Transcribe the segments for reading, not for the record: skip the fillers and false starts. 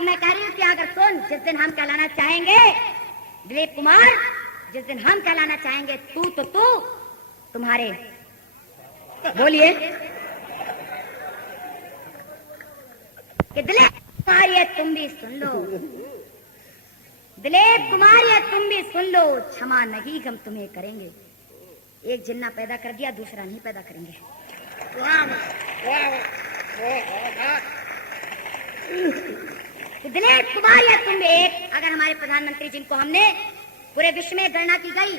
अब मैं कह रही हूँ कि अगर सुन, जिस दिन हम कहलाना चाहेंगे दिलीप कुमार, जिस दिन हम कहलाना चाहेंगे तू तो तू, तुम्हारे बोलिए कि दिलीप कुमार ये तुम भी सुन लो, दिलीप कुमार ये तुम भी सुन लो, क्षमा नहीं हम तुम्हें करेंगे। एक जिन्ना पैदा कर दिया, दूसरा नहीं पैदा करेंगे। तो दिलीप कुमार या तुम भी एक, अगर हमारे प्रधानमंत्री जिनको हमने पूरे विश्व में गणना की गई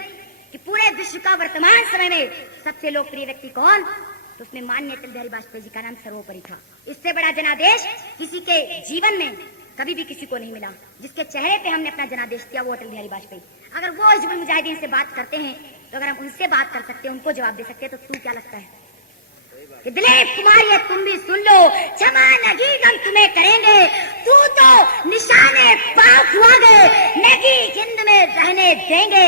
कि पूरे विश्व का वर्तमान समय में सबसे लोकप्रिय व्यक्ति कौन, तो उसमें माननीय अटल बिहारी वाजपेयी जी का नाम सर्वोपरि था। इससे बड़ा जनादेश किसी के जीवन में कभी भी किसी को नहीं मिला। जिसके चेहरे पे हमने अपना जनादेश दिया वो अटल बिहारी वाजपेयी। अगर वो हिजबुल मुजाहिदीन से बात करते हैं तो अगर हम उनसे बात कर सकते हैं, उनको जवाब दे सकते हैं, तो तू क्या लगता है कि दिलीप कुमार ये तुम भी सुन लो, क्षमा नहीं हम तुम्हें करेंगे। तू तो निशाने पाक हुआ गए, नहीं हिंद में रहने देंगे।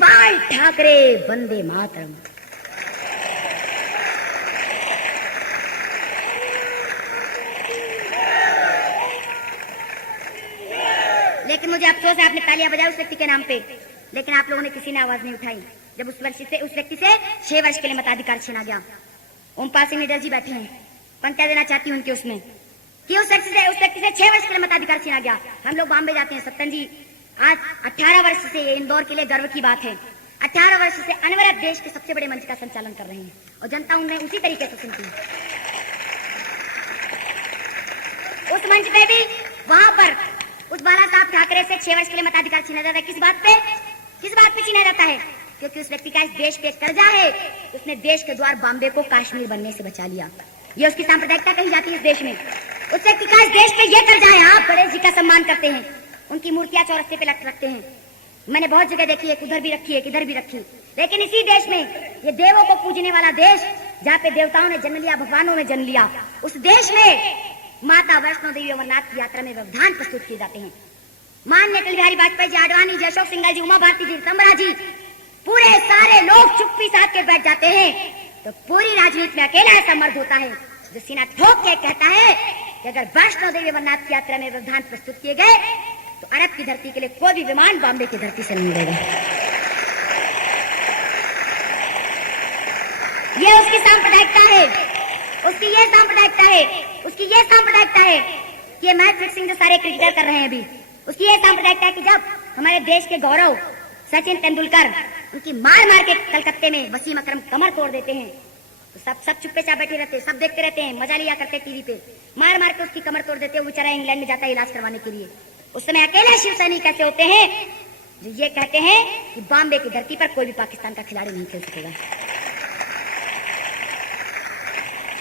बाल ठाकरे वंदे मातरम। लेकिन मुझे अफसोस है आपने तालियां बजाई उस व्यक्ति के नाम पे, लेकिन आप लोगों ने किसी ने आवाज नहीं उठाई जब उस व्यक्ति से 6 वर्ष के लिए मताधिकार छीना गया। ओमपाल सिंह निडर जी बैठे हैं, पंक्तियां देना चाहती हूँ उनकी उसमें कि उस व्यक्ति से 6 वर्ष के लिए मताधिकार छीना गया। हम लोग बॉम्बे जाते हैं, सत्तन जी आज 18 वर्ष से, ये इंदौर के लिए गर्व की बात है, 18 वर्ष से अनवरत देश के सबसे बड़े मंच का संचालन कर रहे हैं और जनता उन्हें उसी तरीके से सुनती है। उस मंच पे भी वहां पर उस बाला साहब ठाकरे से 6 वर्ष के लिए मताधिकार छीना जाता है। किस बात पे छीना जाता है? क्योंकि उस व्यक्ति का इस देश पे कर्जा है, उसने देश के द्वार बॉम्बे को कश्मीर बनने से बचा लिया। ये उसकी सांप्रदायिकता कही जाती है इस देश में। उस व्यक्ति का इस देश पे ये कर्जा है। आप गणेश जी का सम्मान करते हैं, उनकी मूर्तियां चौरस्ते पे रखते हैं, मैंने बहुत जगह देखी है, उधर भी रखी है, किधर भी रखी। लेकिन इसी देश में, ये देवों को पूजने वाला देश, जहाँ पे देवताओं ने जन्म लिया, भगवानों ने जन्म लिया, उस देश में माता वैष्णो देवी अमरनाथ की यात्रा में व्यवधान प्रस्तुत किए जाते हैं। माननीय अटल बिहारी वाजपेयी जी, आडवाणी जी, अशोक सिंघल जी, उमा भारती जी, समरा जी, पूरे सारे लोग चुप्पी साध के बैठ जाते हैं। तो पूरी राजनीति में अकेला ऐसा मर्द होता है जो सीना ठोक के कहता है कि अगर वैष्णो देवी अमरनाथ की यात्रा में व्यवधान प्रस्तुत किए गए तो अरब की धरती के लिए कोई भी विमान बॉम्बे की धरती से नहीं उड़ेगा। ये उसकी सांप्रदायिकता है, उसकी ये सांप्रदायिकता है, उसकी ये सांप्रदायिकता है कि ये मैच फिक्सिंग जो सारे क्रिकेटर कर रहे हैं अभी, उसकी ये सांप्रदायिकता है कि जब हमारे देश के गौरव सचिन तेंदुलकर उनकी मार मार के कलकत्ते में वसीम अकरम कमर तोड़ देते हैं तो सब चुप्पे चाप बैठे रहते हैं, सब देखते रहते हैं, मजा लिया करते टीवी पे। मार मार के उसकी कमर तोड़ देते हैं, वो बेचारा इंग्लैंड में जाता है इलाज करवाने के लिए। उस समय अकेले शिव सैनिक कैसे होते हैं जो ये कहते हैं कि बॉम्बे की धरती पर कोई भी पाकिस्तान का खिलाड़ी नहीं खेल सकेगा।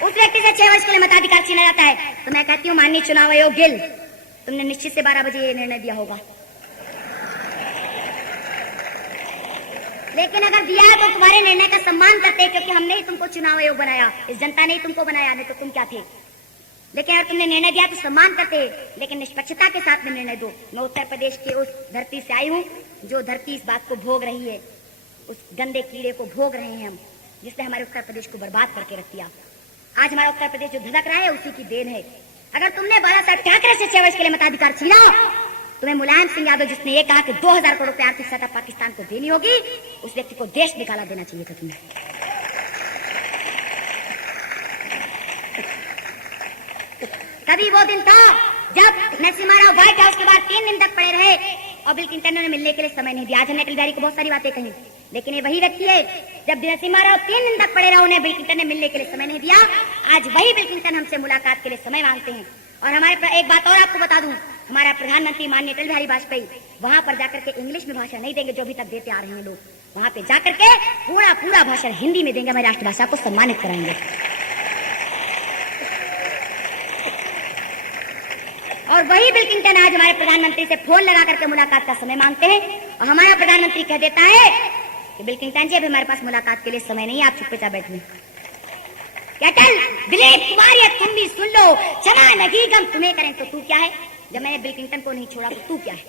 उस व्यक्ति से 6 वर्ष के लिए मताधिकार छीना जाता है। तो मैं कहती हूँ माननीय चुनाव आयोग गिल, तुमने निश्चित से 12 बजे ये निर्णय दिया होगा, लेकिन अगर दिया है तो तुम्हारे निर्णय का सम्मान करते, क्योंकि हमने ही तुमको चुनाव आयोग बनाया, इस जनता ने ही तुमको बनाया, नहीं तो तुम क्या थे। लेकिन अगर तुमने निर्णय दिया तो सम्मान करते, लेकिन निष्पक्षता के साथ में निर्णय दो। मैं उत्तर प्रदेश की उस धरती से आई हूँ जो धरती इस बात को भोग रही है, उस गंदे कीड़े को भोग रहे हैं हम, जिसने हमारे उत्तर प्रदेश को बर्बाद करके रख दिया। आज हमारा उत्तर प्रदेश जो धधक रहा है उसी की देन है। अगर तुमने बाला साहब ठाकरे से 6 वर्ष के लिए मताधिकार छीना, तुम्हें मुलायम सिंह यादव जिसने ये कहा कि 2000 करोड़ रुपए आर्थिक सहायता पाकिस्तान को देनी होगी, उस व्यक्ति को देश निकाला देना चाहिए था तुम्हें। कभी वो दिन था जब नरसिम्हा राव व्हाइट हाउस के बाद 3 दिन तक पड़े रहे और बिल क्लिंटन ने मिलने के लिए समय नहीं दिया। आज हमने अटल बिहारी को बहुत सारी बातें कही, लेकिन ये वही व्यक्ति है जब नरसिम्हा राव 3 दिन तक पड़े रहे, उन्हें बिल क्लिंटन ने मिलने के लिए समय नहीं दिया। आज वही बिल क्लिंटन हमसे मुलाकात के लिए समय मांगते हैं। और हमारे एक बात और आपको बता दूं, हमारा प्रधानमंत्री माननीय अटल बिहारी वाजपेयी वहां पर जाकर के इंग्लिश में भाषण नहीं देंगे जो अभी तक देते आ रहे हैं लोग। वहां पे जाकर के पूरा भाषण हिंदी में देंगे, हमारी राष्ट्रभाषा को सम्मानित कराएंगे। और वही बिल क्लिंटन आज हमारे प्रधानमंत्री से फोन लगा करके मुलाकात का समय मांगते हैं और हमारा प्रधानमंत्री कह देता है कि बिल क्लिंटन जी अभी हमारे पास मुलाकात के लिए समय नहीं है, आप चुपचाप बैठिए। अटल दिलीप कुमार ये तुम भी सुन लो, क्षमा नहीं गम तुम्हें करें तो तू क्या है? जब मैंने बिल क्लिंटन को नहीं छोड़ा तो तू क्या है?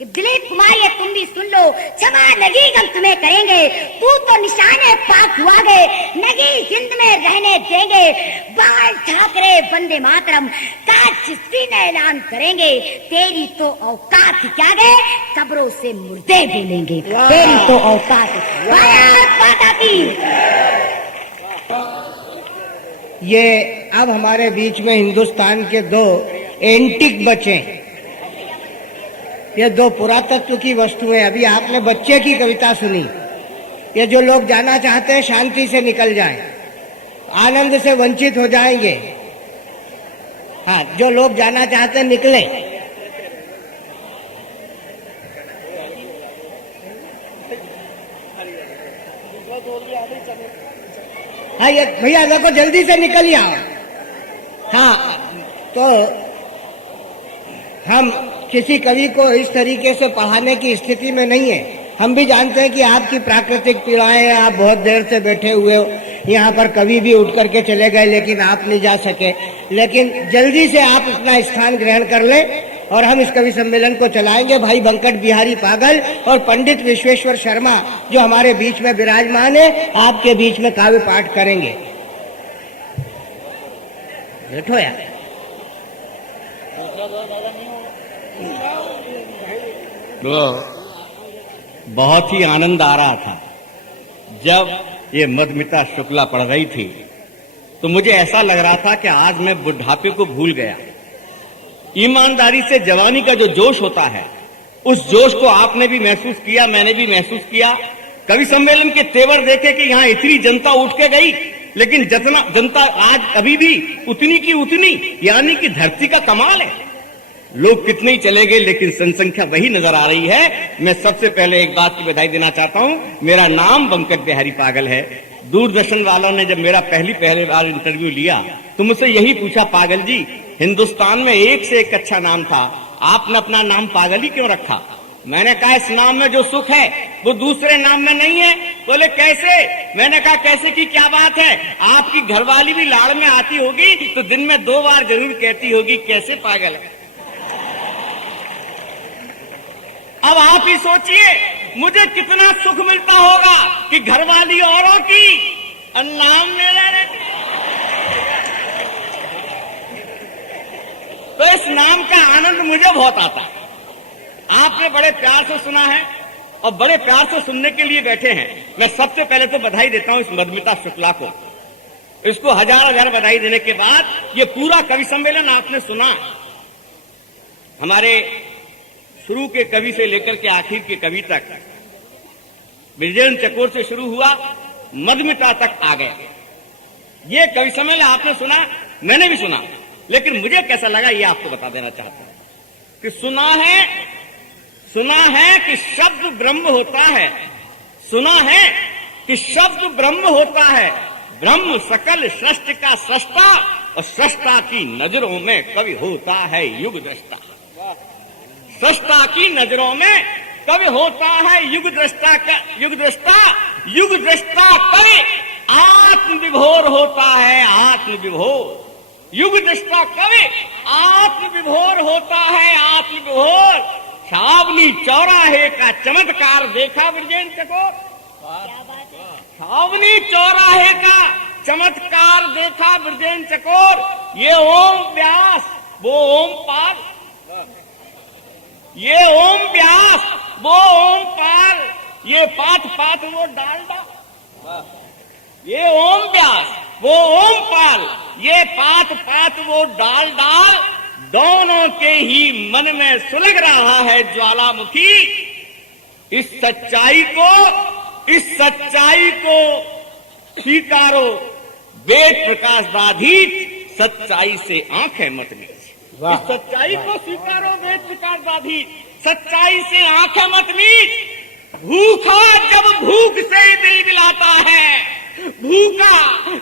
कि दिलीप कुमार ये तुम भी सुन लो, क्षमा नगी हम तुम्हें करेंगे, तू तो निशाने पाक हुआ गए, नगी जिंद में रहने देंगे, बाल ठाकरे वंदे मातरम का सीने ऐलान करेंगे, तेरी तो औकात क्या गए, कब्रों से मुर्दे बोलेंगे, तेरी तो औकात। भारत माता की। ये अब हमारे बीच में हिंदुस्तान के दो एंटिक बचे, ये दो पुरातत्व की वस्तुएं। अभी आपने बच्चे की कविता सुनी, ये जो लोग जाना चाहते हैं शांति से निकल जाएं, आनंद से वंचित हो जाएंगे। हाँ, जो लोग जाना चाहते हैं निकले। हाँ, ये भैया देखो जल्दी से निकल आओ। हाँ, तो हम किसी कवि को इस तरीके से पढ़ाने की स्थिति में नहीं है। हम भी जानते हैं कि आपकी प्राकृतिक पीड़ाएं हैं, आप बहुत देर से बैठे हुए हो, यहाँ पर कवि भी उठ करके चले गए लेकिन आप नहीं जा सके। लेकिन जल्दी से आप अपना स्थान ग्रहण कर लें और हम इस कवि सम्मेलन को चलाएंगे। भाई बंकट बिहारी पागल और पंडित विश्वेश्वर शर्मा जो हमारे बीच में विराजमान है, आपके बीच में काव्य पाठ करेंगे। बैठो यार। बहुत ही आनंद आ रहा था जब ये मधुमिता शुक्ला पढ़ रही थी, तो मुझे ऐसा लग रहा था कि आज मैं बुढ़ापे को भूल गया। ईमानदारी से जवानी का जो जोश होता है, उस जोश को आपने भी महसूस किया, मैंने भी महसूस किया। कवि सम्मेलन के तेवर देखे कि यहाँ इतनी जनता उठ के गई, लेकिन जितना जनता आज अभी भी उतनी की उतनी, यानी कि धरती का कमाल है। लोग कितने ही चले गए लेकिन जनसंख्या वही नजर आ रही है। मैं सबसे पहले एक बात की बधाई देना चाहता हूं, मेरा नाम बंकट बिहारी पागल है। दूरदर्शन वालों ने जब मेरा पहली बार इंटरव्यू लिया तो मुझसे यही पूछा, पागल जी हिंदुस्तान में एक से एक अच्छा नाम था, आपने अपना नाम पागल ही क्यों रखा? मैंने कहा इस नाम में जो सुख है वो दूसरे नाम में नहीं है। बोले कैसे? मैंने कहा कैसे की क्या बात है, आपकी घरवाली भी लाड़ में आती होगी तो दिन में 2 बार जरूर कहती होगी कैसे पागल है। अब आप ही सोचिए मुझे कितना सुख मिलता होगा कि घरवाली औरों की और नाम मेरा रहता। तो इस नाम का आनंद मुझे बहुत आता है। आपने बड़े प्यार से सुना है और बड़े प्यार से सुनने के लिए बैठे हैं। मैं सबसे पहले तो बधाई देता हूं इस मधुमिता शुक्ला को। इसको हजार बधाई देने के बाद ये पूरा कवि सम्मेलन आपने सुना। हमारे शुरू के कवि से लेकर के आखिर के कवि तक, बृजेंद्र चकोर से शुरू हुआ, मधुमिता तक आ गए। ये कवि सम्मेलन आपने सुना, मैंने भी सुना, लेकिन मुझे कैसा लगा ये आपको बता देना चाहता हूं कि सुना है कि शब्द ब्रह्म होता है, सुना है कि शब्द ब्रह्म होता है, ब्रह्म सकल सृष्टि का सृष्टा और सृष्टा की नजरों में कवि होता है युग दृष्टा। सृष्टा की नजरों में कवि होता है युग दृष्टा कवि आत्मविभोर होता है, आत्मविभोर। युग दृष्टा कवि आत्मविभोर होता है, आत्मविभोर। छावनी चौराहे का चमत्कार देखा बृजेंद्र चकोर? छावनी चौराहे का चमत्कार देखा बृजेंद्र चकोर? ये ओम व्यास वो ओम पाल, ये ओम व्यास वो ओम पाल, ये पाठ वो डालडा। ये ओम व्यास वो ओम पाल, ये पाठ वो डालडा। दोनों के ही मन में सुलग रहा है ज्वालामुखी। इस सच्चाई को स्वीकारो, वेद प्रकाश बाधित, सच्चाई से आंखें मत मीच। इस सच्चाई को स्वीकारो, वेद प्रकाश बाधित, सच्चाई से आंखें मत मीच। भूखा जब भूख से दिल मिलाता है, भूखा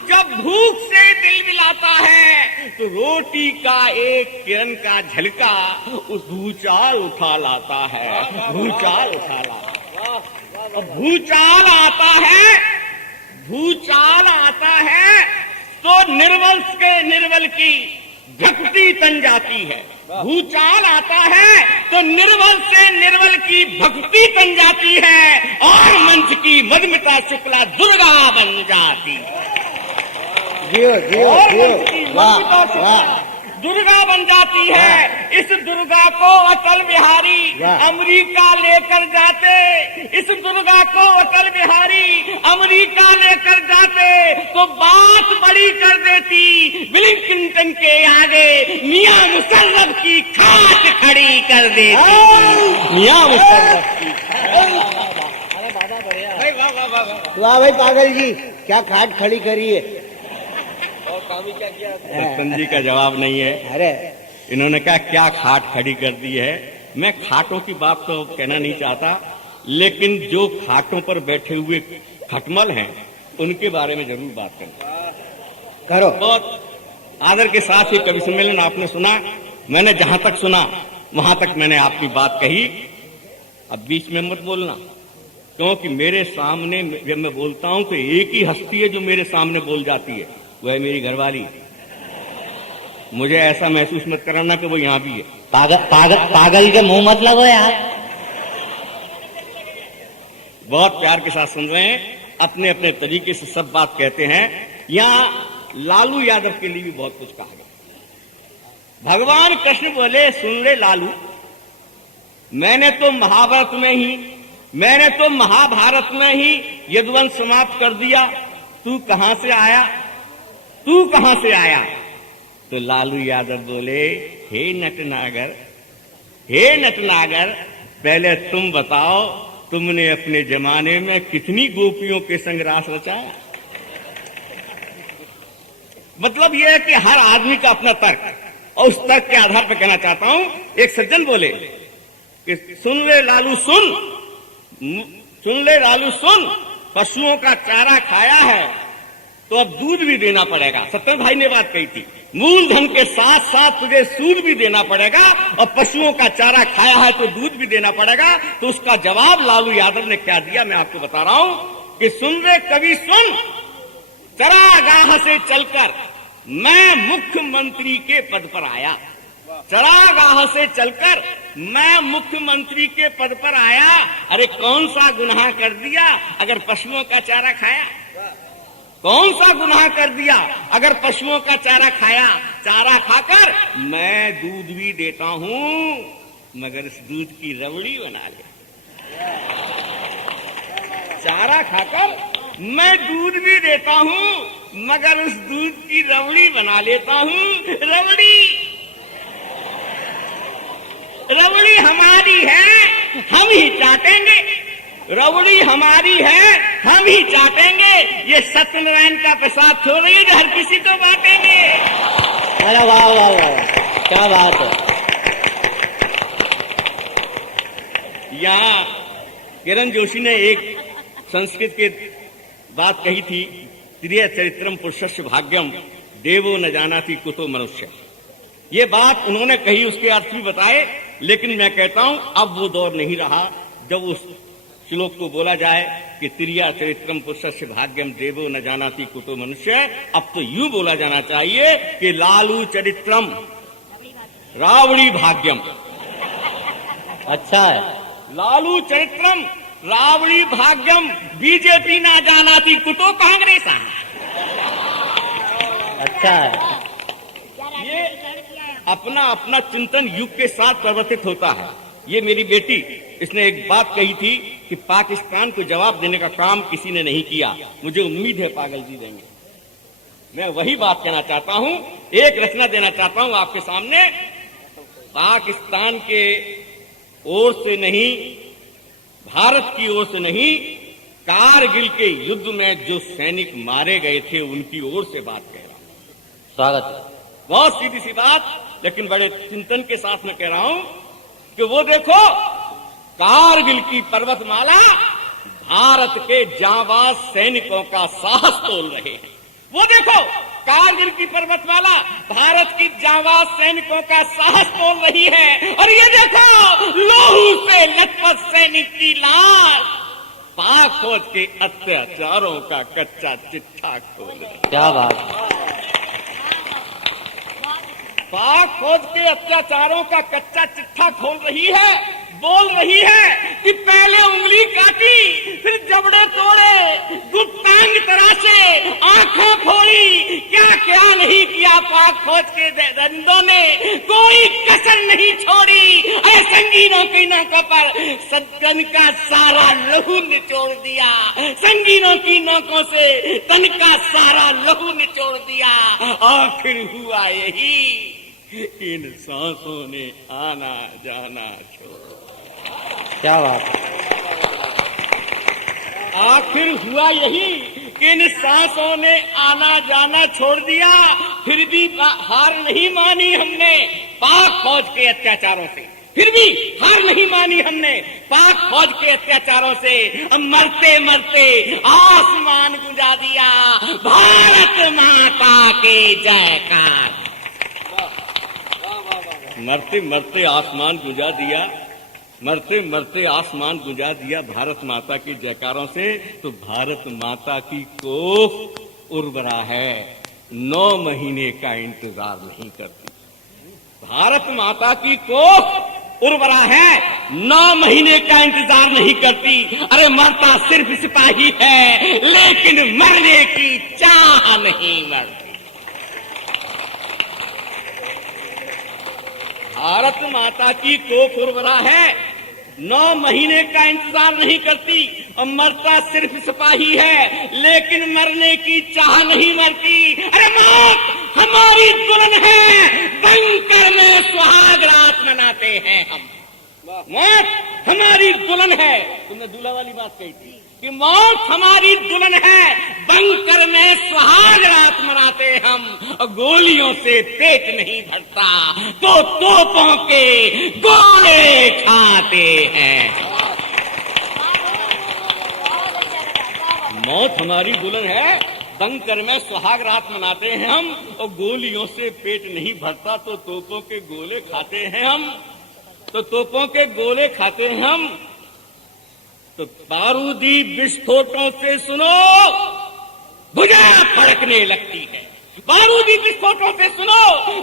जब भूख से दिल मिलाता है, तो रोटी का एक किरण का झलका उस भूचाल उठा लाता है, भूचाल उठा लाता। और भूचाल आता है तो निर्वल के निर्वल की, भक्ति तन जाती है। भूचाल आता है तो निर्बल से निर्बल की भक्ति तन जाती है और मंच की मधुमिता शुक्ला दुर्गा बन जाती है। जियो जियो और जियो, मंच की वाह मधुमिता शुक्ला वाह, दुर्गा बन जाती है। इस दुर्गा को अटल बिहारी वाह। अमेरिका लेकर जाते, इस दुर्गा को अटल बिहारी अमेरिका लेकर जाते तो बात बड़ी कर देती। बिल क्लिंटन के आगे मियां मुशर्रफ की खाट खड़ी कर देती। मियां मुशर्रफ की वाह भाई पागल जी, क्या खाट खड़ी करी है। सत्तन जी का जवाब नहीं है। अरे इन्होंने कहा क्या खाट खड़ी कर दी है। मैं खाटों की बात तो कहना नहीं चाहता, लेकिन जो खाटों पर बैठे हुए खटमल हैं उनके बारे में जरूर बात करूं। करो। बहुत आदर के साथ ही कवि सम्मेलन आपने सुना। मैंने जहां तक सुना वहां तक मैंने आपकी बात कही। अब बीच में मत बोलना, क्योंकि मेरे सामने जब मैं बोलता हूं तो एक ही हस्ती है जो मेरे सामने बोल जाती है, वो है मेरी घरवाली। मुझे ऐसा महसूस मत कराना कि वो यहां भी है। पागल के मुंह मत लगो यार। बहुत प्यार के साथ सुन रहे हैं, अपने अपने तरीके से सब बात कहते हैं। यहां लालू यादव के लिए भी बहुत कुछ कहा गया। भगवान कृष्ण बोले, सुन ले लालू, मैंने तो महाभारत में ही यदुवंश समाप्त कर दिया। तू कहां से आया? तू कहां से आया? तो लालू यादव बोले, हे नटनागर, पहले तुम बताओ, तुमने अपने जमाने में कितनी गोपियों के संग रास रचाया? मतलब यह है कि हर आदमी का अपना तर्क, और उस तर्क के आधार पर कहना चाहता हूं। एक सज्जन बोले कि सुन ले लालू सुन, पशुओं का चारा खाया है तो अब दूध भी देना पड़ेगा। सत्तर भाई ने बात कही थी, मूलधन के साथ साथ तुझे सूद भी देना पड़ेगा, और पशुओं का चारा खाया है तो दूध भी देना पड़ेगा। तो उसका जवाब लालू यादव ने क्या दिया, मैं आपको बता रहा हूं कि सुन रे कवि सुन, चरागाह से चलकर मैं मुख्यमंत्री के पद पर आया। चरागाह से चलकर मैं मुख्यमंत्री के पद पर आया। अरे कौन सा गुनाह कर दिया अगर पशुओं का चारा खाया? कौन सा गुनाह कर दिया अगर पशुओं का चारा खाया? चारा खाकर मैं दूध भी देता हूं, मगर इस दूध की रबड़ी बना ले। चारा खाकर मैं दूध भी देता हूं, मगर उस दूध की रबड़ी बना लेता हूं। रबड़ी हमारी है, हम ही चाटेंगे। रबड़ी हमारी है, हम ही चाटेंगे। ये सत्यनारायण का प्रसाद थोड़ी है जो हर किसी को बांटेंगे। अरे वाह वाह वाह, क्या बात है। यहाँ किरण जोशी ने एक संस्कृत की बात कही थी, त्रिय चरित्रम पुरुषस्य भाग्यम देवो न जानाति कुतो मनुष्य। ये बात उन्होंने कही, उसके अर्थ भी बताए, लेकिन मैं कहता हूं अब वो दौर नहीं रहा जब उस श्लोक को बोला जाए कि त्रिया चरित्रम पुरुषस्य भाग्यम देवो न जानाति कुतो मनुष्य। अब तो यूं बोला जाना चाहिए कि लालू चरित्रम रावड़ी भाग्यम। अच्छा है। लालू चरित्रम रावड़ी भाग्यम बीजेपी ना जानाति कुतो कांग्रेस। अच्छा है। ये अपना अपना चिंतन युग के साथ परिवर्तित होता है। ये मेरी बेटी, इसने एक बात कही थी कि पाकिस्तान को जवाब देने का काम किसी ने नहीं किया। मुझे उम्मीद है पागल जी देंगे। मैं वही बात कहना चाहता हूं, एक रचना देना चाहता हूं आपके सामने। पाकिस्तान के ओर से नहीं, भारत की ओर से नहीं, कारगिल के युद्ध में जो सैनिक मारे गए थे उनकी ओर से बात कह रहा हूं। स्वागत है। बहुत सीधी सी बात, लेकिन बड़े चिंतन के साथ मैं कह रहा हूं कि वो देखो, कारगिल की पर्वतमाला भारत के जांबाज सैनिकों का साहस तोल रहे हैं। वो देखो, कारगिल की पर्वतमाला भारत की जांबाज सैनिकों का साहस तोल रही है। और ये देखो, लोहू से लथपथ सैनिक की लाश पाक फौज के अत्याचारों का कच्चा चिट्ठा खोल रही है। क्या बात। पाक फौज के अत्याचारों का कच्चा चिट्ठा खोल रही है, बोल रही है कि पहले उंगली काटी, फिर जबड़े तोड़े, गुप्तांग तराशे, आंखें फोड़ी, क्या क्या नहीं किया पाक फौज के दरिंदों ने, कोई कसर नहीं छोड़ी। अरे संगीनों की नोकों पर सदगन का सारा लहू निचोड़ दिया, संगीनों की नोकों से तन का सारा लहू निचोड़ दिया। आखिर हुआ यही, इन सांसों ने आना जाना छोड़। क्या बात। आखिर हुआ यही कि इन सांसों ने आना जाना छोड़ दिया, फिर भी हार नहीं मानी हमने पाक फौज के अत्याचारों से, फिर भी हार नहीं मानी हमने पाक फौज के अत्याचारों से। मरते मरते आसमान गुंजा दिया, भारत माता के जयकार। मरते मरते आसमान गुंजा दिया, मरते मरते आसमान गुंजा दिया भारत माता की जयकारों से। तो भारत माता की कोख उर्वरा है, 9 महीने का इंतजार नहीं करती। भारत माता की कोख उर्वरा है, 9 महीने का इंतजार नहीं करती। अरे मरता सिर्फ सिपाही है, लेकिन मरने की चाह नहीं मरती। भारत माता की कोख उर्वरा है, 9 महीने का इंतजार नहीं करती, और मरता सिर्फ सिपाही है, लेकिन मरने की चाह नहीं मरती। अरे मौत हमारी दुल्हन है, बंकर में सुहाग रात मनाते हैं हम। मौत हमारी दुल्हन है, तुमने दूल्हा वाली बात कही थी कि मौत हमारी दुल्हन है, बंकर में सुहाग रात मनाते हम। गोलियों से पेट नहीं भरता तो तोपों के गोले खाते हैं। मौत हमारी दुल्हन है, बंकर में सुहाग रात मनाते हैं हम, और गोलियों से पेट नहीं भरता तो तोपों के गोले खाते हैं हम। तो तोपों के गोले खाते हैं हम। तो बारूदी विस्फोटों से सुनो भुजा फड़कने लगती है, बारूदी विस्फोटों से सुनो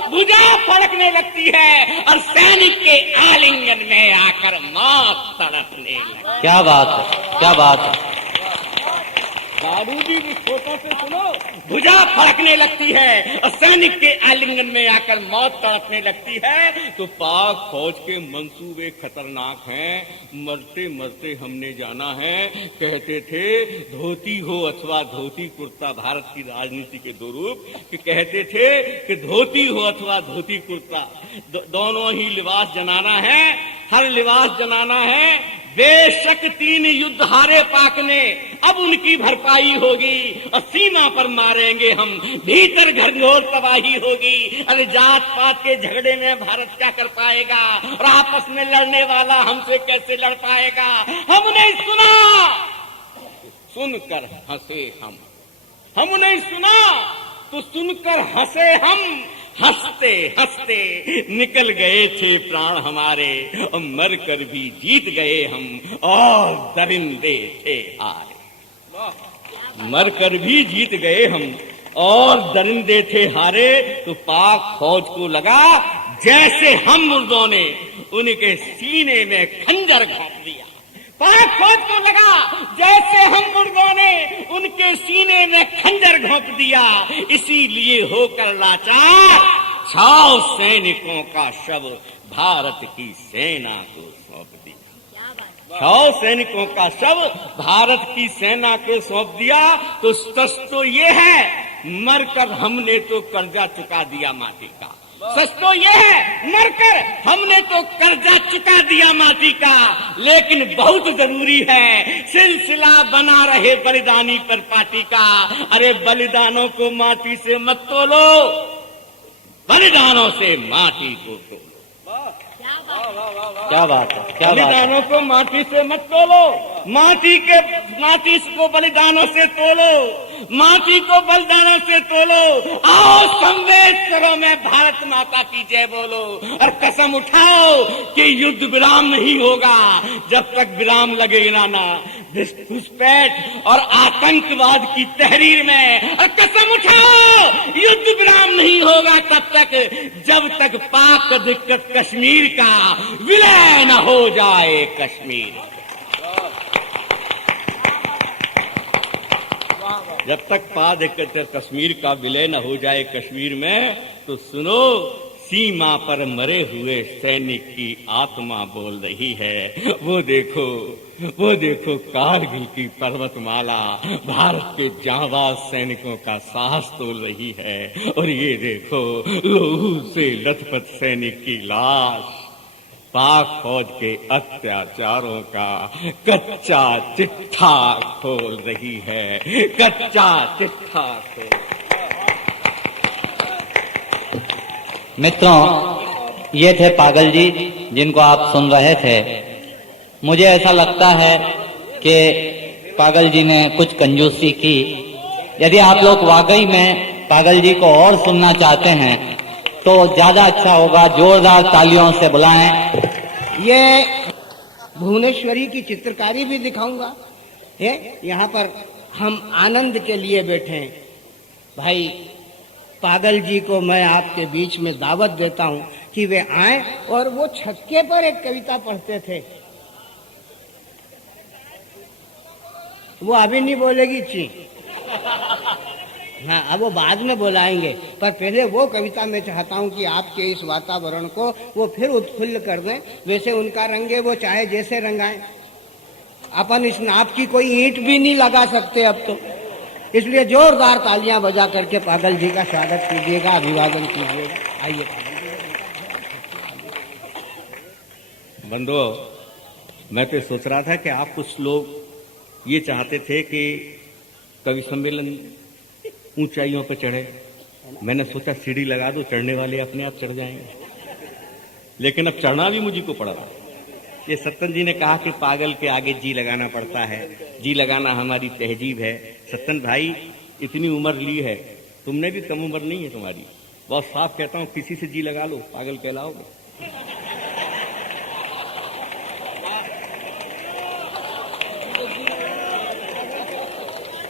भुजा फड़कने लगती है, और सैनिक के आलिंगन में आकर मौत तड़पने लगती। क्या बात है, क्या बात है। बारूदी विस्फोटों से सुनो भुजा फड़कने लगती है, और सैनिक के आलिंगन में आकर मौत तड़पने लगती है। तो पाक फौज के मंसूबे खतरनाक हैं, मरते मरते हमने जाना है। कहते थे धोती हो अथवा धोती कुर्ता, भारत की राजनीति के 2 रूप, कि कहते थे कि धोती हो अथवा धोती कुर्ता, दोनों ही लिबास जनाना है, हर लिबास जनाना है। बेशक 3 युद्ध हारे पाक ने, अब उनकी भरपाई होगी, और सीमा पर मारेंगे हम, भीतर घनघोर तबाही होगी। अरे जात पात के झगड़े में भारत क्या कर पाएगा, और आपस में लड़ने वाला हमसे कैसे लड़ पाएगा। हमने सुना, सुनकर हंसे हम, हमने सुना तो सुनकर हंसे हम। हंसते हंसते निकल गए थे प्राण हमारे, और मरकर भी जीत गए हम, और दरिंदे थे हारे। मरकर भी जीत गए हम, और दरिंदे थे हारे। तो पाक फौज को लगा जैसे हम मुर्दों ने उनके सीने में खंजर घोंप दिया। पाक फौज को लगा जैसे हम मुर्दों ने उनके सीने में खंजर घोंप दिया। इसीलिए होकर लाचार 100 सैनिकों का शव भारत की सेना को सौंप दिया। 100 सैनिकों का शव भारत की सेना को सौंप दिया। तो सच तो ये है, मरकर हमने तो कर्जा चुका दिया माटी का। सच तो ये है, मरकर हमने तो कर्जा चुका दिया माटी का। लेकिन बहुत जरूरी है, सिलसिला बना रहे बलिदानी पर पार्टी का। अरे बलिदानों को माटी से मत तोलो, बलिदानों से माटी को तोलो। क्या बात है, क्या बात है। बलिदानों को माटी से मत तोलो, माटी को बलिदानों से तोलो, माटी को बलिदानों से तोलो। आओ संवेदसरों में भारत माता की जय बोलो, और कसम उठाओ कि युद्ध विराम नहीं होगा जब तक विराम लगेगा ना। घुसपैठ और आतंकवाद की तहरीर में। और कसम उठाओ, युद्ध विराम नहीं होगा तब तक जब तक पाक अधिकृत कश्मीर का विलय न हो जाए कश्मीर। जब तक पाक अधिकृत कश्मीर का विलय न हो जाए कश्मीर में, तो सुनो, सीमा पर मरे हुए सैनिक की आत्मा बोल रही है। वो देखो कारगिल की पर्वतमाला भारत के जांबाज सैनिकों का साहस तोल रही है। और ये देखो लहू से लथपथ सैनिक की लाश पाक फौज के अत्याचारों का कच्चा चिट्ठा खोल रही है, कच्चा चिट्ठा खोल। मित्रों, ये थे पागल जी जिनको आप सुन रहे थे। मुझे ऐसा लगता है कि पागल जी ने कुछ कंजूसी की। यदि आप लोग वाकई में पागल जी को और सुनना चाहते हैं तो ज्यादा अच्छा होगा, जोरदार तालियों से बुलाएं। ये भुवनेश्वरी की चित्रकारी भी दिखाऊंगा। यहाँ पर हम आनंद के लिए बैठे हैं। भाई पागल जी को मैं आपके बीच में दावत देता हूं कि वे आए और वो छक्के पर एक कविता पढ़ते थे। वो अभी नहीं बोलेगी ची, हाँ अब वो बाद में बुलाएंगे, पर पहले वो कविता मैं चाहता हूं कि आपके इस वातावरण को वो फिर उत्फुल्ल कर दें। वैसे उनका रंगे वो चाहे जैसे रंगाएं, अपन इस नाप की कोई ईंट भी नहीं लगा सकते अब तो। इसलिए जोरदार तालियां बजा करके पागल जी का स्वागत कीजिएगा, अभिवादन कीजिएगा। आइए बंधुओं, मैं तो सोच रहा था कि आप कुछ लोग ये चाहते थे कि कवि सम्मेलन ऊंचाइयों पर चढ़े। मैंने सोचा सीढ़ी लगा दो, चढ़ने वाले अपने आप चढ़ जाएंगे, लेकिन अब चढ़ना भी मुझे को पड़ा। ये सत्तन जी ने कहा कि पागल के आगे जी लगाना पड़ता है, जी लगाना हमारी तहजीब है। सत्तन भाई, इतनी उम्र ली है, तुमने भी कम उम्र नहीं है तुम्हारी। बहुत साफ कहता हूं, किसी से जी लगा लो, पागल कहलाओगे।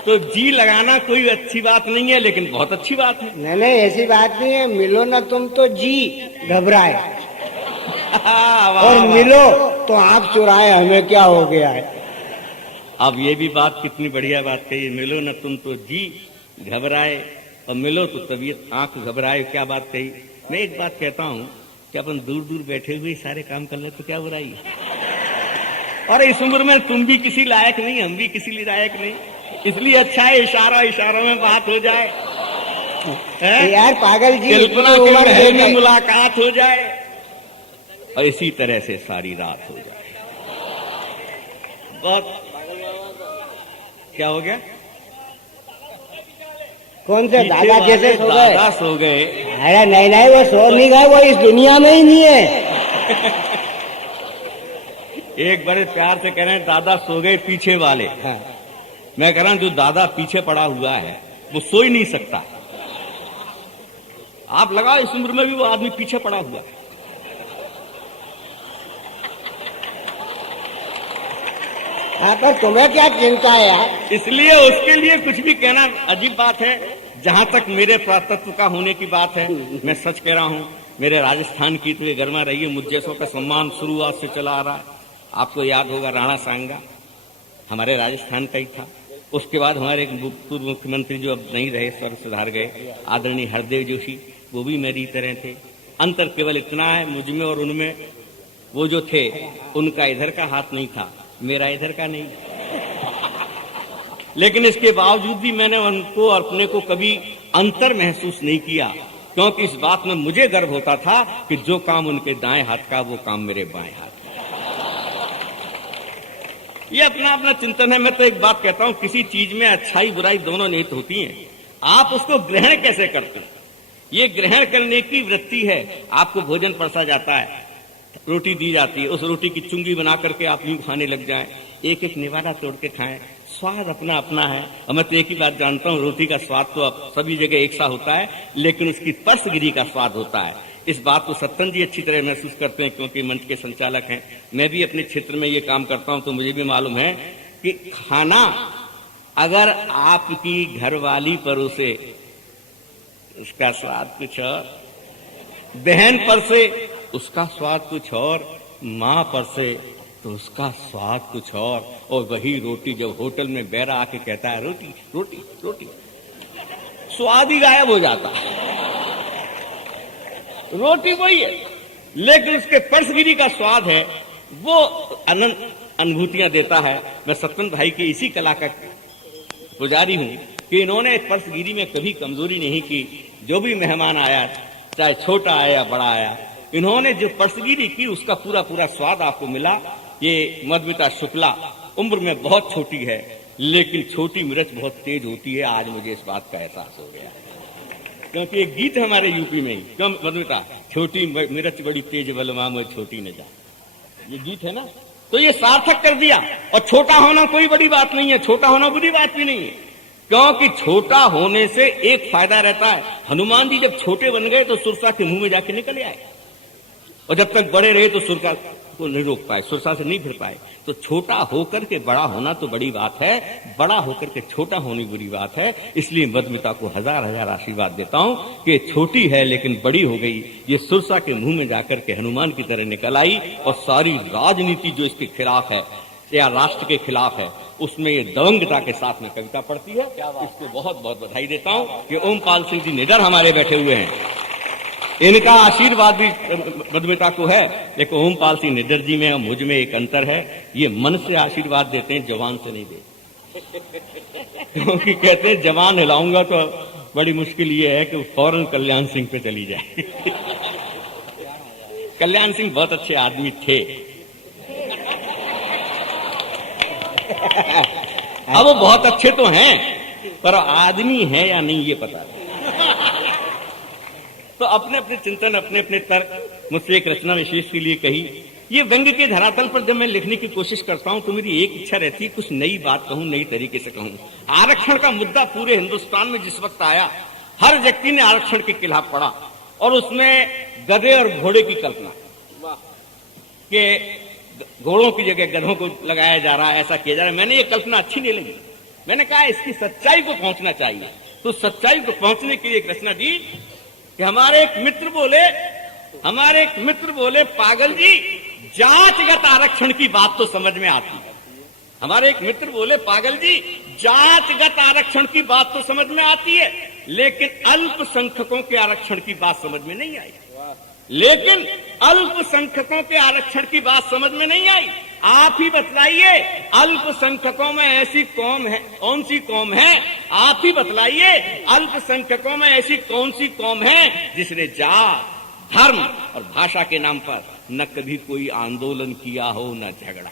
तो जी लगाना कोई अच्छी बात नहीं है, लेकिन बहुत अच्छी बात है। नहीं ऐसी बात नहीं है। मिलो ना तुम तो जी घबराए, और मिलो तो आप चुराए, हमें क्या हो गया है। अब ये भी बात कितनी बढ़िया बात कही, मिलो न तुम तो जी घबराए और मिलो तो तबीयत आंख घबराए। क्या बात कही। मैं एक बात कहता हूं कि अपन दूर दूर बैठे हुए सारे काम कर ले तो क्या बुराई है। और इस उम्र में तुम भी किसी लायक नहीं, हम भी किसी लायक नहीं, इसलिए अच्छा है इशारों में बात हो जाए। यार पागल जी, कल्पना के महल में मुलाकात हो जाए और इसी तरह से सारी रात हो जाए। बहुत क्या हो गया? कौन से दादा जैसे सो गए? दादा सो गए। अरे नहीं वो सो नहीं गए, वो इस दुनिया में ही नहीं है। एक बड़े प्यार से कह रहे हैं दादा सो गए पीछे वाले। हाँ। मैं कह रहा हूं जो दादा पीछे पड़ा हुआ है वो सो ही नहीं सकता। आप लगाओ इस उम्र में भी वो आदमी पीछे पड़ा हुआ है। हाँ, पर तुम्हें क्या चिंता है यार? इसलिए उसके लिए कुछ भी कहना अजीब बात है। जहां तक मेरे प्रातत्व का होने की बात है, मैं सच कह रहा हूं, मेरे राजस्थान की तो ये गरिमा रही है। मुझ जैसों का सम्मान शुरुआत से चला आ रहा है। आपको याद होगा राणा सांगा हमारे राजस्थान का ही था। उसके बाद हमारे एक पूर्व मुख्यमंत्री जो अब नहीं रहे, स्वर्ग सुधार गए, आदरणीय हरदेव जोशी, वो भी मेरी तरह थे। अंतर केवल इतना है मुझ में और उनमें, वो जो थे उनका इधर का हाथ नहीं था, मेरा इधर का नहीं। लेकिन इसके बावजूद भी मैंने उनको अपने को कभी अंतर महसूस नहीं किया, क्योंकि इस बात में मुझे गर्व होता था कि जो काम उनके दाएं हाथ का वो काम मेरे बाएं हाथ का। ये अपना अपना चिंतन है। मैं तो एक बात कहता हूं, किसी चीज में अच्छाई बुराई दोनों निहित होती हैं। आप उसको ग्रहण कैसे करते हैं, ये ग्रहण करने की वृत्ति है। आपको भोजन परसा जाता है, रोटी दी जाती है, उस रोटी की चुंगी बना करके आप यूं खाने लग जाएं, एक एक निवाला तोड़ के खाएं। स्वाद अपना अपना है। और मैं तो एक ही बात जानता हूं, रोटी का स्वाद तो अब सभी जगह एक सा होता है, लेकिन उसकी परसगिरी का स्वाद होता है। इस बात को सत्तन जी अच्छी तरह महसूस करते हैं, क्योंकि मंच के संचालक हैं। मैं भी अपने क्षेत्र में ये काम करता हूं, तो मुझे भी मालूम है कि खाना अगर आपकी घरवाली परोसे उसका स्वाद कुछ और, बहन पर से उसका स्वाद कुछ और, मां पर से तो उसका स्वाद कुछ और वही रोटी जब होटल में बैरा आके कहता है रोटी रोटी रोटी, स्वाद ही गायब हो जाता है। रोटी वही है, लेकिन उसके परसगिरी का स्वाद है वो अनंत अनुभूतियां देता है। मैं सत्यन भाई की इसी कला का पुजारी हूं कि इन्होंने परसगिरी में कभी कमजोरी नहीं की। जो भी मेहमान आया, चाहे छोटा आया या बड़ा आया, इन्होंने जो परसगिरी की उसका पूरा पूरा स्वाद आपको मिला। ये मधुमिता शुक्ला उम्र में बहुत छोटी है, लेकिन छोटी मिर्च बहुत तेज होती है। आज मुझे इस बात का एहसास हो गया, क्योंकि एक गीत हमारे यूपी में ही, कम मधुमिता छोटी मिर्च बड़ी तेज बलवा में छोटी न जा, ये गीत है ना। तो ये सार्थक कर दिया। और छोटा होना कोई बड़ी बात नहीं है, छोटा होना बुरी बात भी नहीं है, क्योंकि छोटा होने से एक फायदा रहता है। हनुमान जी जब छोटे बन गए तो सुरसा के मुंह में जाके निकल आए, और जब तक बड़े रहे तो सुरसा को नहीं रोक पाए, सुरसा से नहीं फिर पाए। तो छोटा होकर के बड़ा होना तो बड़ी बात है, बड़ा होकर के छोटा होनी बुरी बात है। इसलिए मधुमिता को हजार हजार आशीर्वाद देता हूं कि छोटी है लेकिन बड़ी हो गई। ये सुरसा के मुंह में जाकर के हनुमान की तरह निकल आई, और सारी राजनीति जो इसके खिलाफ है या राष्ट्र के खिलाफ है, उसमें ये दबंगता के साथ में कविता पढ़ती है। इसको बहुत बहुत बधाई देता हूं कि ओमपाल सिंह जी निडर हमारे बैठे हुए हैं। इनका आशीर्वाद भी मधुमिता को है, लेकिन ओमपाल सिंह निडर जी में और मुझ में एक अंतर है। ये मन से आशीर्वाद देते हैं, जवान से नहीं देते। क्योंकि कहते हैं जवान हिलाऊंगा तो बड़ी मुश्किल ये है कि वो फौरन कल्याण सिंह पे चली जाए। कल्याण सिंह बहुत अच्छे आदमी थे, अब वो बहुत अच्छे तो हैं, पर आदमी है या नहीं ये पता नहीं। तो अपने अपने चिंतन, अपने अपने तर्क मुझसे एक रचना विशेष के लिए कही। ये व्यंग के धरातल पर जब मैं लिखने की कोशिश करता हूं तो मेरी एक इच्छा रहती है कुछ नई बात कहूं, नई तरीके से कहूं। आरक्षण का मुद्दा पूरे हिंदुस्तान में जिस वक्त आया, हर व्यक्ति ने आरक्षण के खिलाफ पड़ा, और उसमें गधे और घोड़े की कल्पना कि घोड़ों की जगह गधों को लगाया जा रहा है, ऐसा किया जा रहा है। मैंने ये कल्पना अच्छी नहीं लगी। मैंने कहा इसकी सच्चाई को पहुंचना चाहिए। तो सच्चाई को पहुंचने के लिए एक रचना दी कि हमारे एक मित्र बोले पागल जी, जांचगत आरक्षण की बात तो समझ में आती है। हमारे एक मित्र बोले पागल जी, जांचगत आरक्षण की बात तो समझ में आती है, लेकिन अल्पसंख्यकों के आरक्षण की बात समझ में नहीं आई। लेकिन अल्पसंख्यकों के आरक्षण की बात समझ में नहीं आई। आप ही बतलाइए, अल्पसंख्यकों में ऐसी कौम है, कौन सी कौम है? आप ही बतलाइए, अल्पसंख्यकों में ऐसी कौन सी कौम है जिसने जात, धर्म और भाषा के नाम पर न कभी कोई आंदोलन किया हो, न झगड़ा।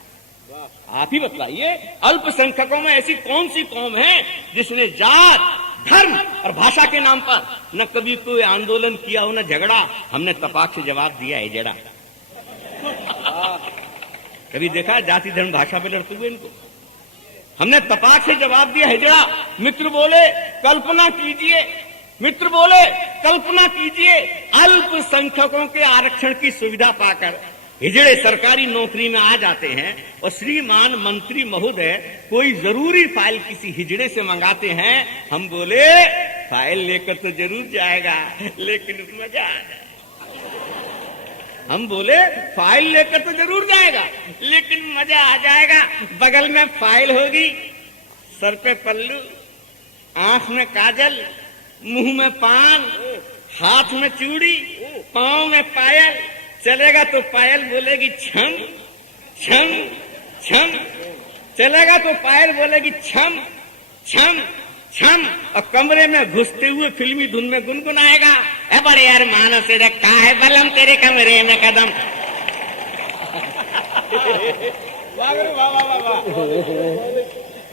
आप ही बतलाइए, अल्पसंख्यकों में ऐसी कौन सी कौम है जिसने जात, धर्म और भाषा के नाम पर न कभी कोई आंदोलन किया हो, न झगड़ा। हमने तपाक से जवाब दिया है जड़ा। कभी देखा जाति धर्म भाषा पे लड़ते हुए इनको? हमने तपाक से जवाब दिया हिजड़ा। मित्र बोले कल्पना कीजिए, मित्र बोले कल्पना कीजिए, अल्पसंख्यकों के आरक्षण की सुविधा पाकर हिजड़े सरकारी नौकरी में आ जाते हैं, और श्रीमान मंत्री महोदय कोई जरूरी फाइल किसी हिजड़े से मंगाते हैं। हम बोले फाइल लेकर तो जरूर जाएगा, लेकिन मजा आ जाए। हम बोले फाइल लेकर तो जरूर जाएगा, लेकिन मजा आ जाएगा। बगल में फाइल होगी, सर पे पल्लू, आंख में काजल, मुंह में पान, हाथ में चूड़ी, पांव में पायल। चलेगा तो पायल बोलेगी छम छम छम, चलेगा तो पायल बोलेगी छम छम छम, और कमरे में घुसते हुए फिल्मी धुन में गुनगुनाएगा, ए बड़े यार मानो से रखा है बलम तेरे कमरे में कदम।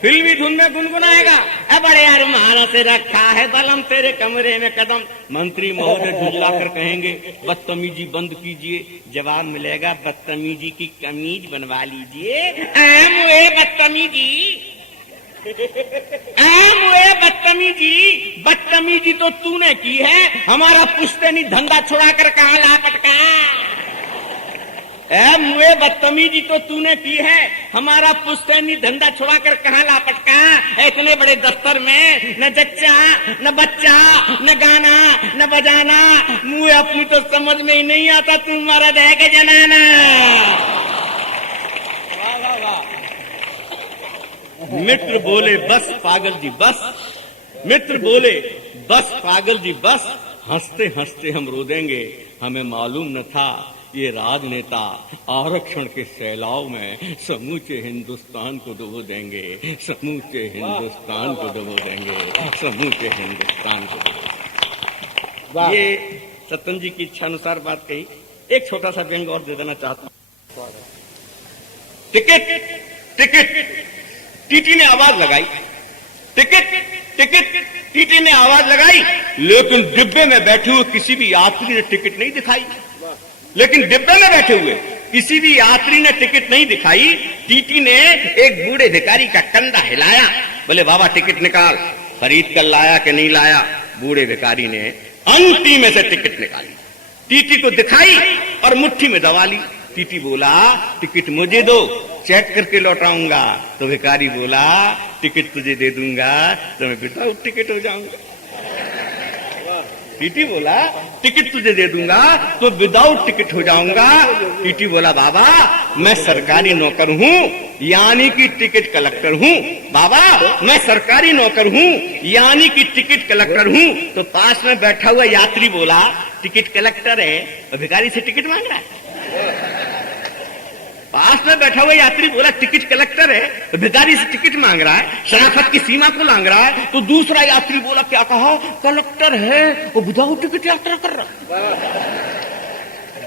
फिल्मी धुन में गुनगुनाएगा, ए बड़े यार मानो से रखा है बलम तेरे कमरे में कदम। मंत्री महोदय झुंझला कर कहेंगे बदतमीजी बंद कीजिए, जवाब मिलेगा बदतमीजी की कमीज बनवा लीजिए। बदतमीजी बदतमीजी बदतमीजी तो तूने की है, हमारा पुश्तैनी धंधा छुड़ाकर कहाँ ला पटका। मुए बदतमीजी तो तूने की है, हमारा पुश्तैनी धंधा छुड़ाकर कहाँ लापटका इतने बड़े दफ्तर में, न जच्चा न बच्चा न गाना न बजाना, मुझे अपनी तो समझ में ही नहीं आता तुम मर्द है के जनाना। मित्र बोले बस पागल जी बस, मित्र बोले बस पागल जी बस, हंसते हंसते हम रो देंगे, हमें मालूम न था ये राजनेता आरक्षण के सैलाव में समूचे हिंदुस्तान को डुबो देंगे, समूचे हिंदुस्तान को डुबो देंगे, समूचे हिंदुस्तान को डुबो। ये सतन जी की इच्छा अनुसार बात कही। एक छोटा सा व्यंग और दे देना चाहता हूं। टिकट टिकट टीटी ने आवाज लगाई, टिकट टिकट टीटी ने आवाज लगाई, लेकिन डिब्बे में बैठे हुए किसी भी यात्री ने टिकट नहीं दिखाई। लेकिन डिब्बे में बैठे हुए किसी भी यात्री ने टिकट नहीं दिखाई। टीटी ने एक बूढ़े भिखारी का कंधा हिलाया, बोले बाबा टिकट निकाल, खरीद कर लाया कि नहीं लाया। बूढ़े भिखारी ने अंगूठी में से टिकट निकाली, टीटी को दिखाई और मुट्ठी में दबा ली। टीटी बोला टिकट मुझे दो, चेक करके लौटाऊंगा। तो भिखारी बोला टिकट तुझे दे दूंगा तो मैं विदाउट टिकट हो जाऊंगा। टीटी बोला टिकट तुझे दे दूंगा तो विदाउट टिकट हो जाऊंगा। टीटी बोला बाबा मैं सरकारी नौकर हूँ, यानी कि टिकट कलेक्टर हूँ। बाबा मैं सरकारी नौकर हूँ, यानी कि टिकट कलेक्टर हूँ। तो पास में बैठा हुआ यात्री बोला टिकट कलेक्टर है और भिखारी से टिकट मांग रहा है। पास में बैठा हुआ यात्री बोला टिकट कलेक्टर है तो भिखारी से टिकट मांग रहा है, शराफत की सीमा को लांग रहा है। तो दूसरा यात्री बोला क्या कहा, कलेक्टर है वो विदाउट टिकट यात्रा कर रहा है।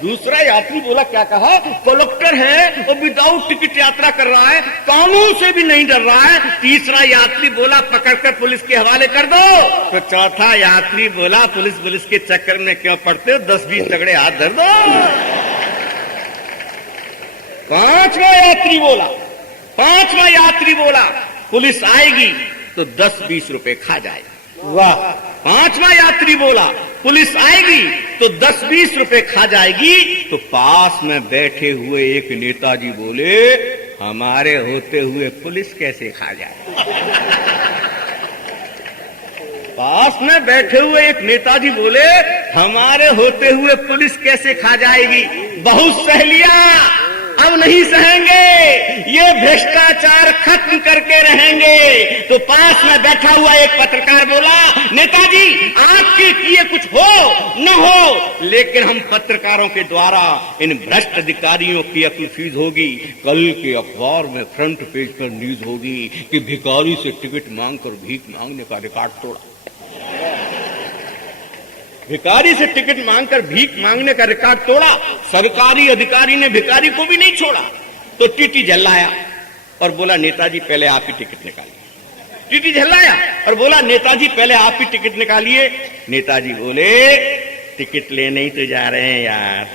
दूसरा यात्री बोला क्या कहा, कलेक्टर है वो विदाउट टिकट यात्रा कर रहा है, कानून से भी नहीं डर रहा है। तीसरा यात्री बोला पकड़कर पुलिस के हवाले कर दो। तो चौथा यात्री बोला पुलिस के चक्कर में क्यों पड़ते हो, 10-20 तगड़े हाथ धर दो। पांचवा यात्री बोला पुलिस आएगी तो 10-20 रुपए खा जाएगी। वाह। पांचवा यात्री बोला पुलिस आएगी तो 10-20 रुपए खा जाएगी। तो पास में बैठे हुए एक नेताजी बोले हमारे होते हुए पुलिस कैसे खा जाए। पास में बैठे हुए एक नेताजी बोले हमारे होते हुए पुलिस कैसे खा जाएगी। बहुत सहेलियां अब नहीं सहेंगे, ये भ्रष्टाचार खत्म करके रहेंगे। तो पास में बैठा हुआ एक पत्रकार बोला नेताजी आपके किए कुछ हो न हो, लेकिन हम पत्रकारों के द्वारा इन भ्रष्ट अधिकारियों की अपील होगी। कल के अखबार में फ्रंट पेज पर न्यूज होगी कि भिखारी से टिकट मांगकर भीख मांगने का रिकॉर्ड तोड़ा। भिखारी से टिकट मांगकर भीख मांगने का रिकॉर्ड तोड़ा। सरकारी अधिकारी ने भिखारी को भी नहीं छोड़ा। तो टीटी झल्लाया और बोला नेताजी पहले आप ही टिकट निकालिए। टीटी झल्लाया और बोला नेताजी पहले आप ही टिकट निकालिए। नेताजी बोले टिकट लेने ही तो जा रहे हैं यार।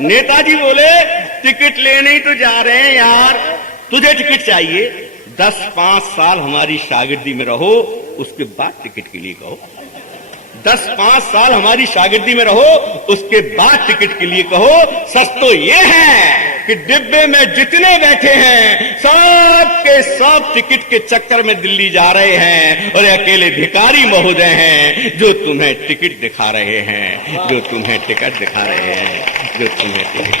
नेताजी बोले टिकट लेने ही तो जा रहे हैं यार, तुझे टिकट चाहिए 10-5 साल हमारी शागिर्दी में रहो, उसके बाद टिकट के लिए कहो। 10-5 साल हमारी शागिर्दी में रहो, उसके बाद टिकट के लिए कहो। सच तो ये है कि डिब्बे में जितने बैठे हैं सब के सब टिकट के चक्कर में दिल्ली जा रहे हैं और अकेले भिखारी महोदय हैं जो तुम्हें टिकट दिखा रहे हैं, जो तुम्हें टिकट दिखा रहे हैं, जो तुम्हें टिकट।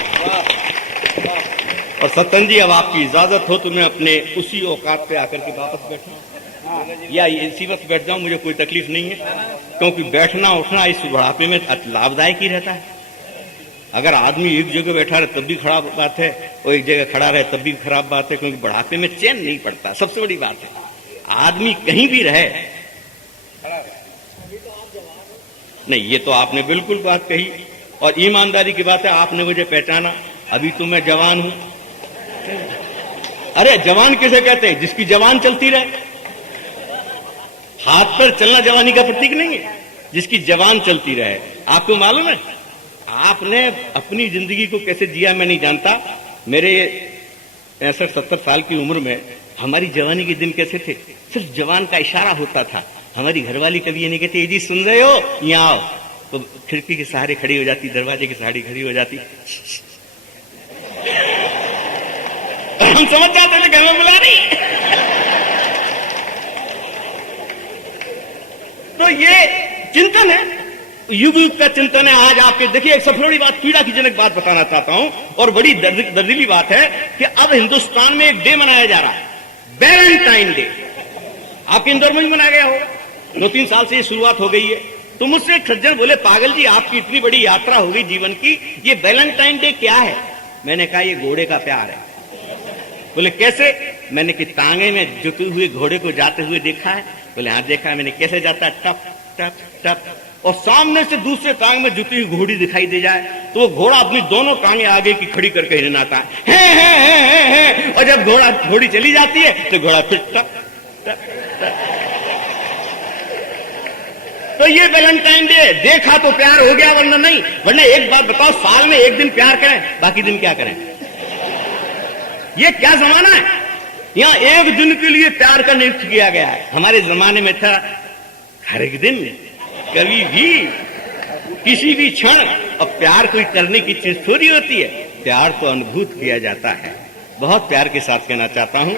और सतन जी अब आपकी इजाजत हो तो मैं अपने उसी औकात पे आकर के वापस बैठूं या इसी वक्त बैठ जाऊं, मुझे कोई तकलीफ नहीं है। क्योंकि बैठना उठना इस बुढ़ापे में लाभदायक ही रहता है। अगर आदमी एक जगह बैठा रहे तब भी खराब बात है और एक जगह खड़ा रहे तब भी खराब बात है, क्योंकि बुढ़ापे में चैन नहीं पड़ता। सबसे बड़ी बात है आदमी कहीं भी रहे। नहीं, ये तो आपने बिल्कुल बात कही और ईमानदारी की बात है, आपने मुझे पहचाना। अभी तो मैं जवान हूं। अरे जवान किसे कहते हैं? जिसकी जवान चलती रहे। हाथ पर चलना जवानी का प्रतीक नहीं है, जिसकी जवान चलती रहे। आपको मालूम है आपने अपनी जिंदगी को कैसे जिया मैं नहीं जानता। मेरे 65-70 साल की उम्र में हमारी जवानी के दिन कैसे थे? सिर्फ जवान का इशारा होता था। हमारी घरवाली कभी ये नहीं कहती जी सुन रहे हो यहाँ आओ, तो खिड़की के सहारे खड़ी हो जाती, दरवाजे के सहारे खड़ी हो जाती। हम समझ जाते थे घर में बुला रही। तो ये चिंतन है, युग युग का चिंतन है। आज आपके देखिए, एक सबसे बड़ी बात, पीड़ा की जनक बात बताना चाहता हूं, और बड़ी दर्दीली बात है कि अब हिंदुस्तान में एक डे मनाया जा रहा है, वैलेंटाइन डे। आपके इंदौर में भी मनाया गया होगा, 2-3 साल से ये शुरुआत हो गई है। तो मुझसे एक सज्जन बोले, पागल जी आपकी इतनी बड़ी यात्रा हो गई जीवन की, ये वैलेंटाइन डे क्या है? मैंने कहा ये घोड़े का प्यार है। बोले कैसे? मैंने कि तांगे में जुते हुए घोड़े को जाते हुए देखा है? बोले हाँ देखा है। मैंने कैसे जाता है? टप टप टप, और सामने से दूसरे टांग में जुती हुई घोड़ी दिखाई दे जाए तो वो घोड़ा अपनी दोनों टांगे आगे की खड़ी करके हिरनाता है, और जब घोड़ी चली जाती है तो घोड़ा फिर टप टप टप। तो ये वैलेंटाइन डे देखा तो प्यार हो गया, वरना नहीं। वरना एक बात बताओ, साल में एक दिन प्यार करें, बाकी दिन क्या करें? ये क्या जमाना है? यहां एक दिन के लिए प्यार का नियुक्त किया गया है। हमारे जमाने में था हर एक दिन, कभी भी, किसी भी क्षण। अब प्यार कोई करने की चीज थोड़ी होती है, प्यार तो अनुभूत किया जाता है। बहुत प्यार के साथ कहना चाहता हूं,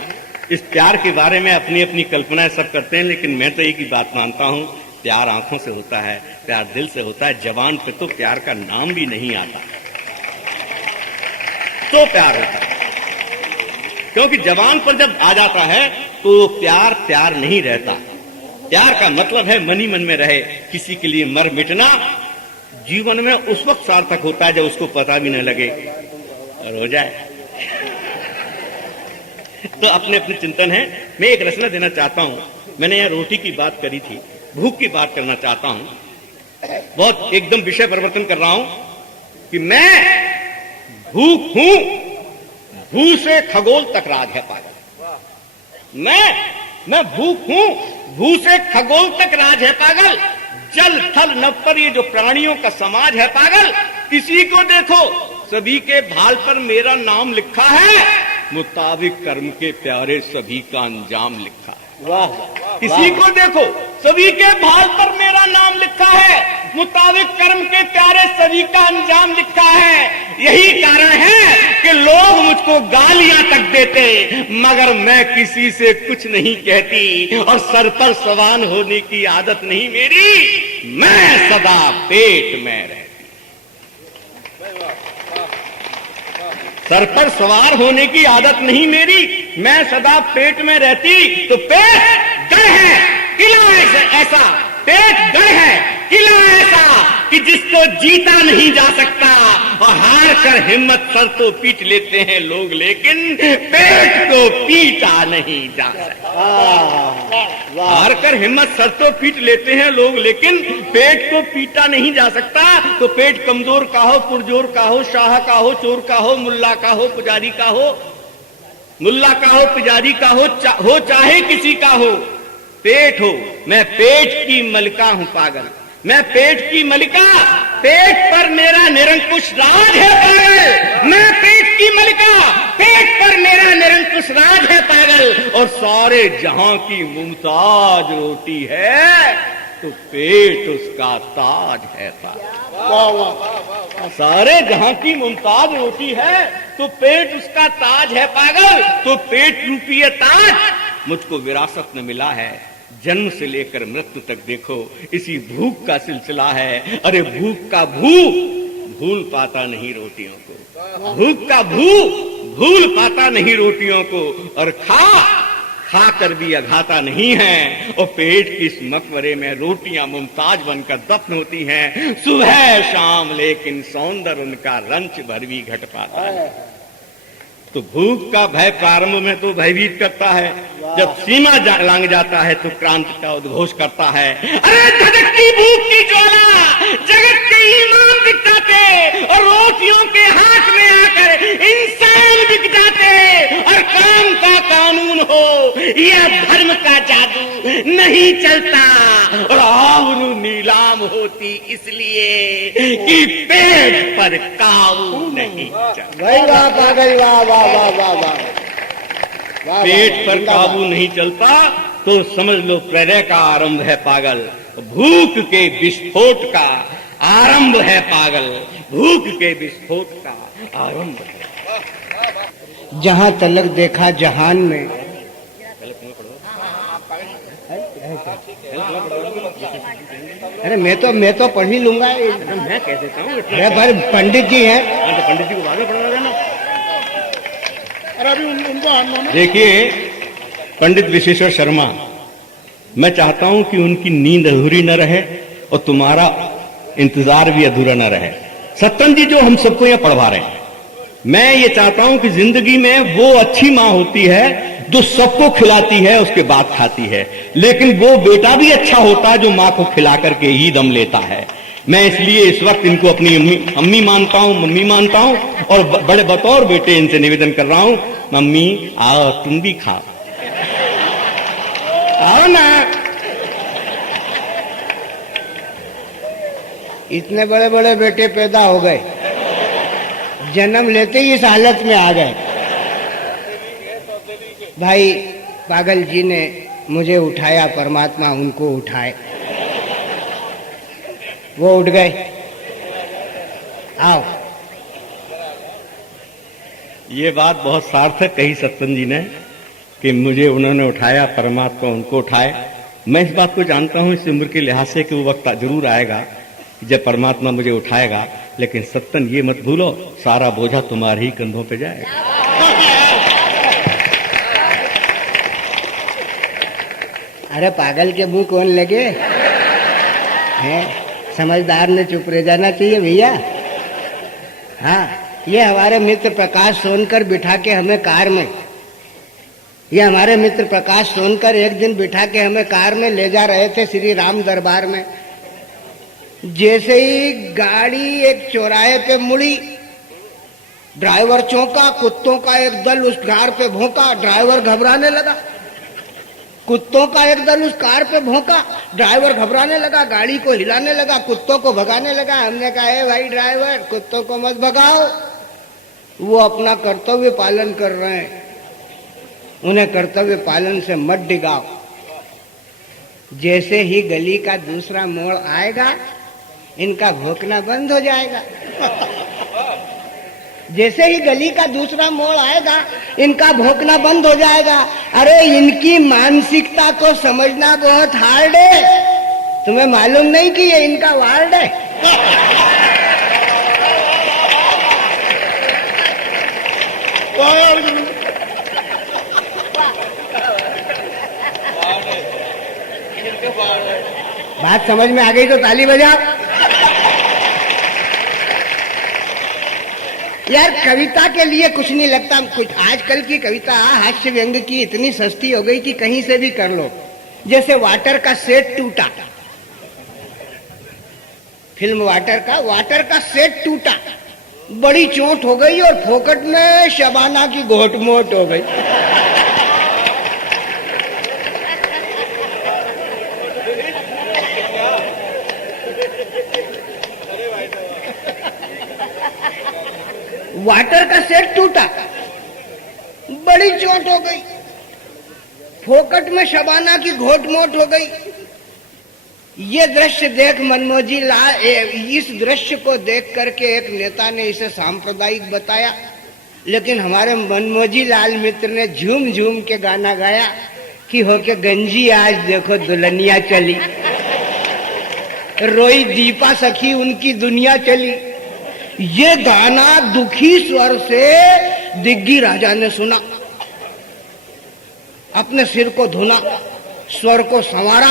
इस प्यार के बारे में अपनी अपनी कल्पनाएं सब करते हैं, लेकिन मैं तो एक ही बात मानता हूं, प्यार आंखों से होता है, प्यार दिल से होता है। जबान पे तो प्यार का नाम भी नहीं आता तो प्यार होता है, क्योंकि जबान पर जब आ जाता है तो प्यार प्यार नहीं रहता। प्यार का मतलब है मन ही मन में रहे। किसी के लिए मर मिटना जीवन में उस वक्त सार्थक होता है जब उसको पता भी न लगे और हो जाए। तो अपने अपने चिंतन है। मैं एक रचना देना चाहता हूं। मैंने यहां रोटी की बात करी थी, भूख की बात करना चाहता हूं। बहुत एकदम विषय परिवर्तन कर रहा हूं कि मैं भूख हूं, भू से खगोल तक राज है पागल। मैं भूख हूं, भू से खगोल तक राज है पागल। जल थल नभ पर ये जो प्राणियों का समाज है पागल। किसी को देखो सभी के भाल पर मेरा नाम लिखा है, मुताबिक कर्म के प्यारे सभी का अंजाम लिखा है। वाह। किसी को देखो सभी के भाल पर मेरा नाम लिखा है, मुताबिक कर्म के प्यारे सभी का अंजाम लिखा है। यही कारण है कि लोग मुझको गालियां तक देते, मगर मैं किसी से कुछ नहीं कहती, और सर पर सवार होने की आदत नहीं मेरी, मैं सदा पेट में रहती। सर पर सवार होने की आदत नहीं मेरी, मैं सदा पेट में रहती। तो पेट गढ़ है, किला ऐसा, पेट गढ़ है, किला ऐसा कि जिसको जीता नहीं जा सकता, और हार कर हिम्मत सर तो पीट लेते हैं लोग, लेकिन पेट को पीटा नहीं जा सकता। हार कर हिम्मत सर तो पीट लेते हैं लोग, लेकिन पेट को पीटा नहीं जा सकता। तो पेट कमजोर का हो, पुरजोर का हो, शाह का हो, चोर का हो, मुल्ला का हो, पुजारी का हो, मुल्ला का हो, पुजारी का हो चाहे किसी का हो, पेट हो। मैं पेट की मलिका हूं पागल, मैं पेट की मलिका, पेट पर मेरा निरंकुश राज है पागल। मैं पेट की मलिका, पेट पर मेरा निरंकुश राज है पागल, और सारे जहां की मुमताज रोटी है तो पेट उसका ताज है पागल। सारे जहां की मुमताज रोटी है तो पेट उसका ताज है पागल। तो पेट रूपी ये ताज मुझको विरासत में मिला है। जन्म से लेकर मृत्यु तक देखो इसी भूख का सिलसिला है। अरे भूख का भूल पाता नहीं रोटियों को, भूख का भूल पाता नहीं रोटियों को, और खाकर भी अघाता नहीं है। और पेट की इस मकबरे में रोटियां मुमताज बनकर दफन होती हैं सुबह शाम, लेकिन सौंदर्य उनका रंच भर भी घट पाता है। तो भूख का भय प्रारंभ में तो भयभीत करता है, जब सीमा लांग जाता है तो क्रांति का उद्घोष करता है। अरे धधकती भूख की ज्वाला जगत के ईमान बिक जाते, और रोटियों के हाथ में आकर इंसान बिक जाते। और काम का कानून हो या धर्म का जादू नहीं चलता, और आबरू नीलाम होती इसलिए कि पेट पर काबू नहीं चलता। पेट पर काबू नहीं चलता तो समझ लो प्रलय का आरंभ है पागल। भूख के विस्फोट का आरंभ है पागल, भूख के विस्फोट का आरंभ है। जहां तलक देखा जहान में, अरे मैं तो पढ़ ही लूंगा। मैं कह देता हूँ, पर पंडित जी हैं। तो पंडित जी को बाद में पढ़ा देना। अरे अभी उनको देखिए पंडित विश्वेश्वर शर्मा, मैं चाहता हूं कि उनकी नींद अधूरी न रहे और तुम्हारा इंतजार भी अधूरा न रहे। सत्यन जी जो हम सबको यहाँ पढ़वा रहे हैं, मैं ये चाहता हूं कि जिंदगी में वो अच्छी मां होती है जो सबको खिलाती है उसके बाद खाती है, लेकिन वो बेटा भी अच्छा होता है जो मां को खिला करके ही दम लेता है। मैं इसलिए इस वक्त इनको अपनी अम्मी मानता हूं, मम्मी मानता हूं, और बड़े बतौर बेटे इनसे निवेदन कर रहा हूं, मम्मी आओ तुम भी खाओ, आओ ना। इतने बड़े बड़े बेटे पैदा हो गए, जन्म लेते ही इस हालत में आ गए। भाई पागल जी ने मुझे उठाया, परमात्मा उनको उठाए, वो उठ गए। आओ। ये बात बहुत सार्थक कही सत्यन जी ने कि मुझे उन्होंने उठाया, परमात्मा उनको उठाए। मैं इस बात को जानता हूं इस उम्र के लिहाज से कि वो वक्त जरूर आएगा जब परमात्मा मुझे उठाएगा, लेकिन सत्यन ये मत भूलो सारा बोझा तुम्हारे ही कंधों पे जाएगा। अरे पागल के मुंह कौन लगे हैं? समझदार ने चुप रह जाना चाहिए भैया। हाँ, ये हमारे मित्र प्रकाश सोनकर बिठा के हमें कार में, ये हमारे मित्र प्रकाश सोनकर एक दिन बिठा के हमें कार में ले जा रहे थे श्री राम दरबार में। जैसे ही गाड़ी एक चौराहे पे मुड़ी, ड्राइवर चौंका, कुत्तों का एक दल उस कार पे भौंका, ड्राइवर घबराने लगा। कुत्तों का एक दल उस कार पे भौंका, ड्राइवर घबराने लगा, गाड़ी को हिलाने लगा, कुत्तों को भगाने लगा। हमने कहा है भाई ड्राइवर, कुत्तों को मत भगाओ, वो अपना कर्तव्य पालन कर रहे हैं, उन्हें कर्तव्य पालन से मत डिगाओ। जैसे ही गली का दूसरा मोड़ आएगा इनका भौंकना बंद हो जाएगा। जैसे ही गली का दूसरा मोड़ आएगा इनका भौंकना बंद हो जाएगा। अरे इनकी मानसिकता को समझना बहुत हार्ड है। तुम्हें मालूम नहीं कि ये इनका वार्ड है? बात समझ में आ गई तो ताली बजाओ। यार कविता के लिए कुछ नहीं लगता कुछ। आजकल की कविता हास्य व्यंग की इतनी सस्ती हो गई कि कहीं से भी कर लो। जैसे वाटर का सेट टूटा, फिल्म वाटर का सेट टूटा, बड़ी चोट हो गई और फोकट में शबाना की घोटमोट हो गई। वाटर का सेट टूटा, बड़ी चोट हो गई, फोकट में शबाना की घोटमोट हो गई। ये दृश्य देख मनमोजी लाल, इस दृश्य को देख करके एक नेता ने इसे सांप्रदायिक बताया, लेकिन हमारे मनमोजी लाल मित्र ने झूम झूम के गाना गाया कि होके गंजी आज देखो दुल्हनिया चली, रोई दीपा सखी उनकी दुनिया चली। ये गाना दुखी स्वर से दिग्गी राजा ने सुना, अपने सिर को धुना, स्वर को संवारा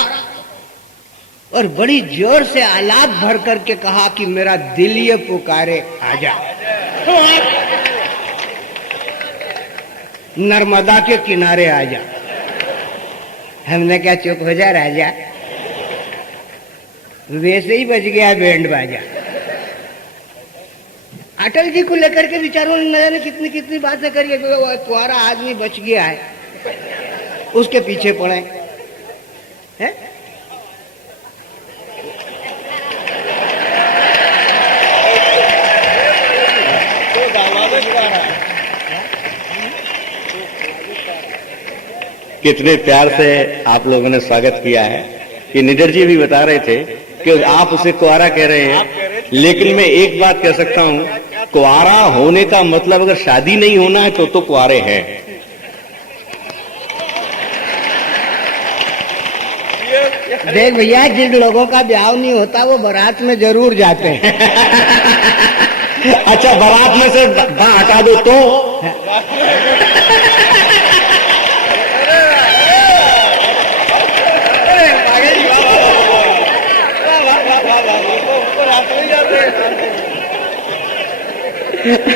और बड़ी जोर से आलाप भर करके कहा कि मेरा दिल ये पुकारे आजा, नर्मदा के किनारे आजा। हमने क्या चुप हो जा राजा, वैसे ही बज गया बैंड बाजा। अटल जी को लेकर के विचारों ने न जाने कितनी कितनी बातें करी। तुम्हारा आदमी बच गया है, उसके पीछे पड़े हैं। कितने प्यार से आप लोगों ने स्वागत किया है। ये निडर जी भी बता रहे थे कि आप उसे कुआरा कह रहे हैं, लेकिन मैं एक बात कह सकता हूं, कुंवारा होने का मतलब अगर शादी नहीं होना है तो कुंवारे हैं। देख भैया, जिन लोगों का ब्याह नहीं होता वो बारात में जरूर जाते हैं। अच्छा, बारात में से बा हटा दो तो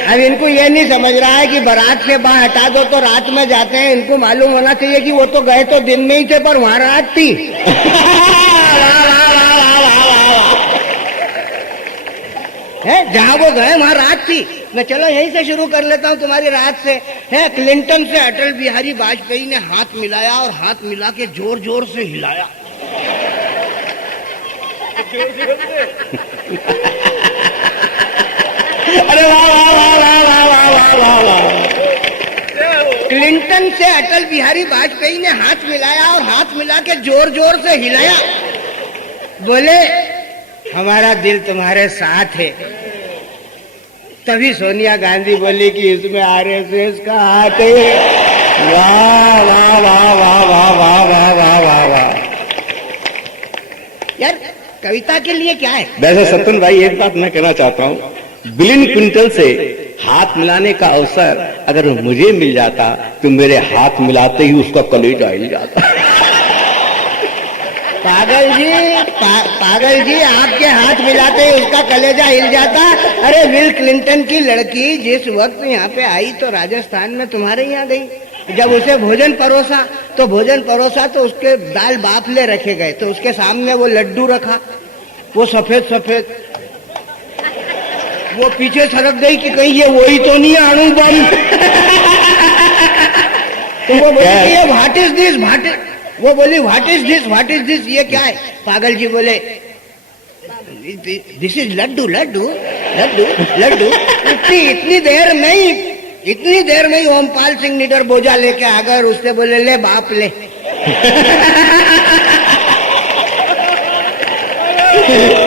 अब इनको ये नहीं समझ रहा है कि बारात से बाहर हटा दो तो रात में जाते हैं। इनको मालूम होना चाहिए कि वो तो गए तो दिन में ही थे, पर वहां रात थी। है, जहां वो गए वहां रात थी। मैं चलो यहीं से शुरू कर लेता हूं तुम्हारी रात से। है, क्लिंटन से अटल बिहारी वाजपेयी ने हाथ मिलाया और हाथ मिला के जोर जोर से हिलाया। अरे वाह वाह वाह वाह वाह वाह वाह वाह। क्लिंटन से अटल बिहारी वाजपेयी ने हाथ मिलाया और हाथ मिला के जोर जोर से हिलाया। बोले हमारा दिल तुम्हारे साथ है। तभी सोनिया गांधी बोली कि इसमें आरएसएस का हाथ है। वाह वाह वाह वाह वाह वाह वाह वाह वाह वाह। यार, कविता के लिए क्या है? वैसे सत्यन भाई, एक बात मैं कहना चाहता हूँ, बिलिन क्विंटल से हाथ मिलाने का अवसर अगर मुझे मिल जाता तो मेरे हाथ मिलाते ही उसका कलेजा हिल जाता। पागल जी, पागल जी, आपके हाथ मिलाते ही उसका कलेजा हिल जाता। अरे बिल क्लिंटन की लड़की जिस वक्त यहाँ पे आई तो राजस्थान में तुम्हारे यहाँ गई। जब उसे भोजन परोसा तो उसके दाल बाफले रखे गए, तो उसके सामने वो लड्डू रखा, वो सफेद सफेद। वो पीछे सरक गई कि कहीं ये वही तो नहीं अणु बम। तो वो बोली ये व्हाट इज दिस, वो बोली व्हाट इज दिस, ये क्या है? पागल जी बोले दिस इज लड्डू लड्डू लड्डू लड्डू। इतनी देर में ओमपाल सिंह निडर बोझा लेके आ गए और उससे बोले ले बाप ले।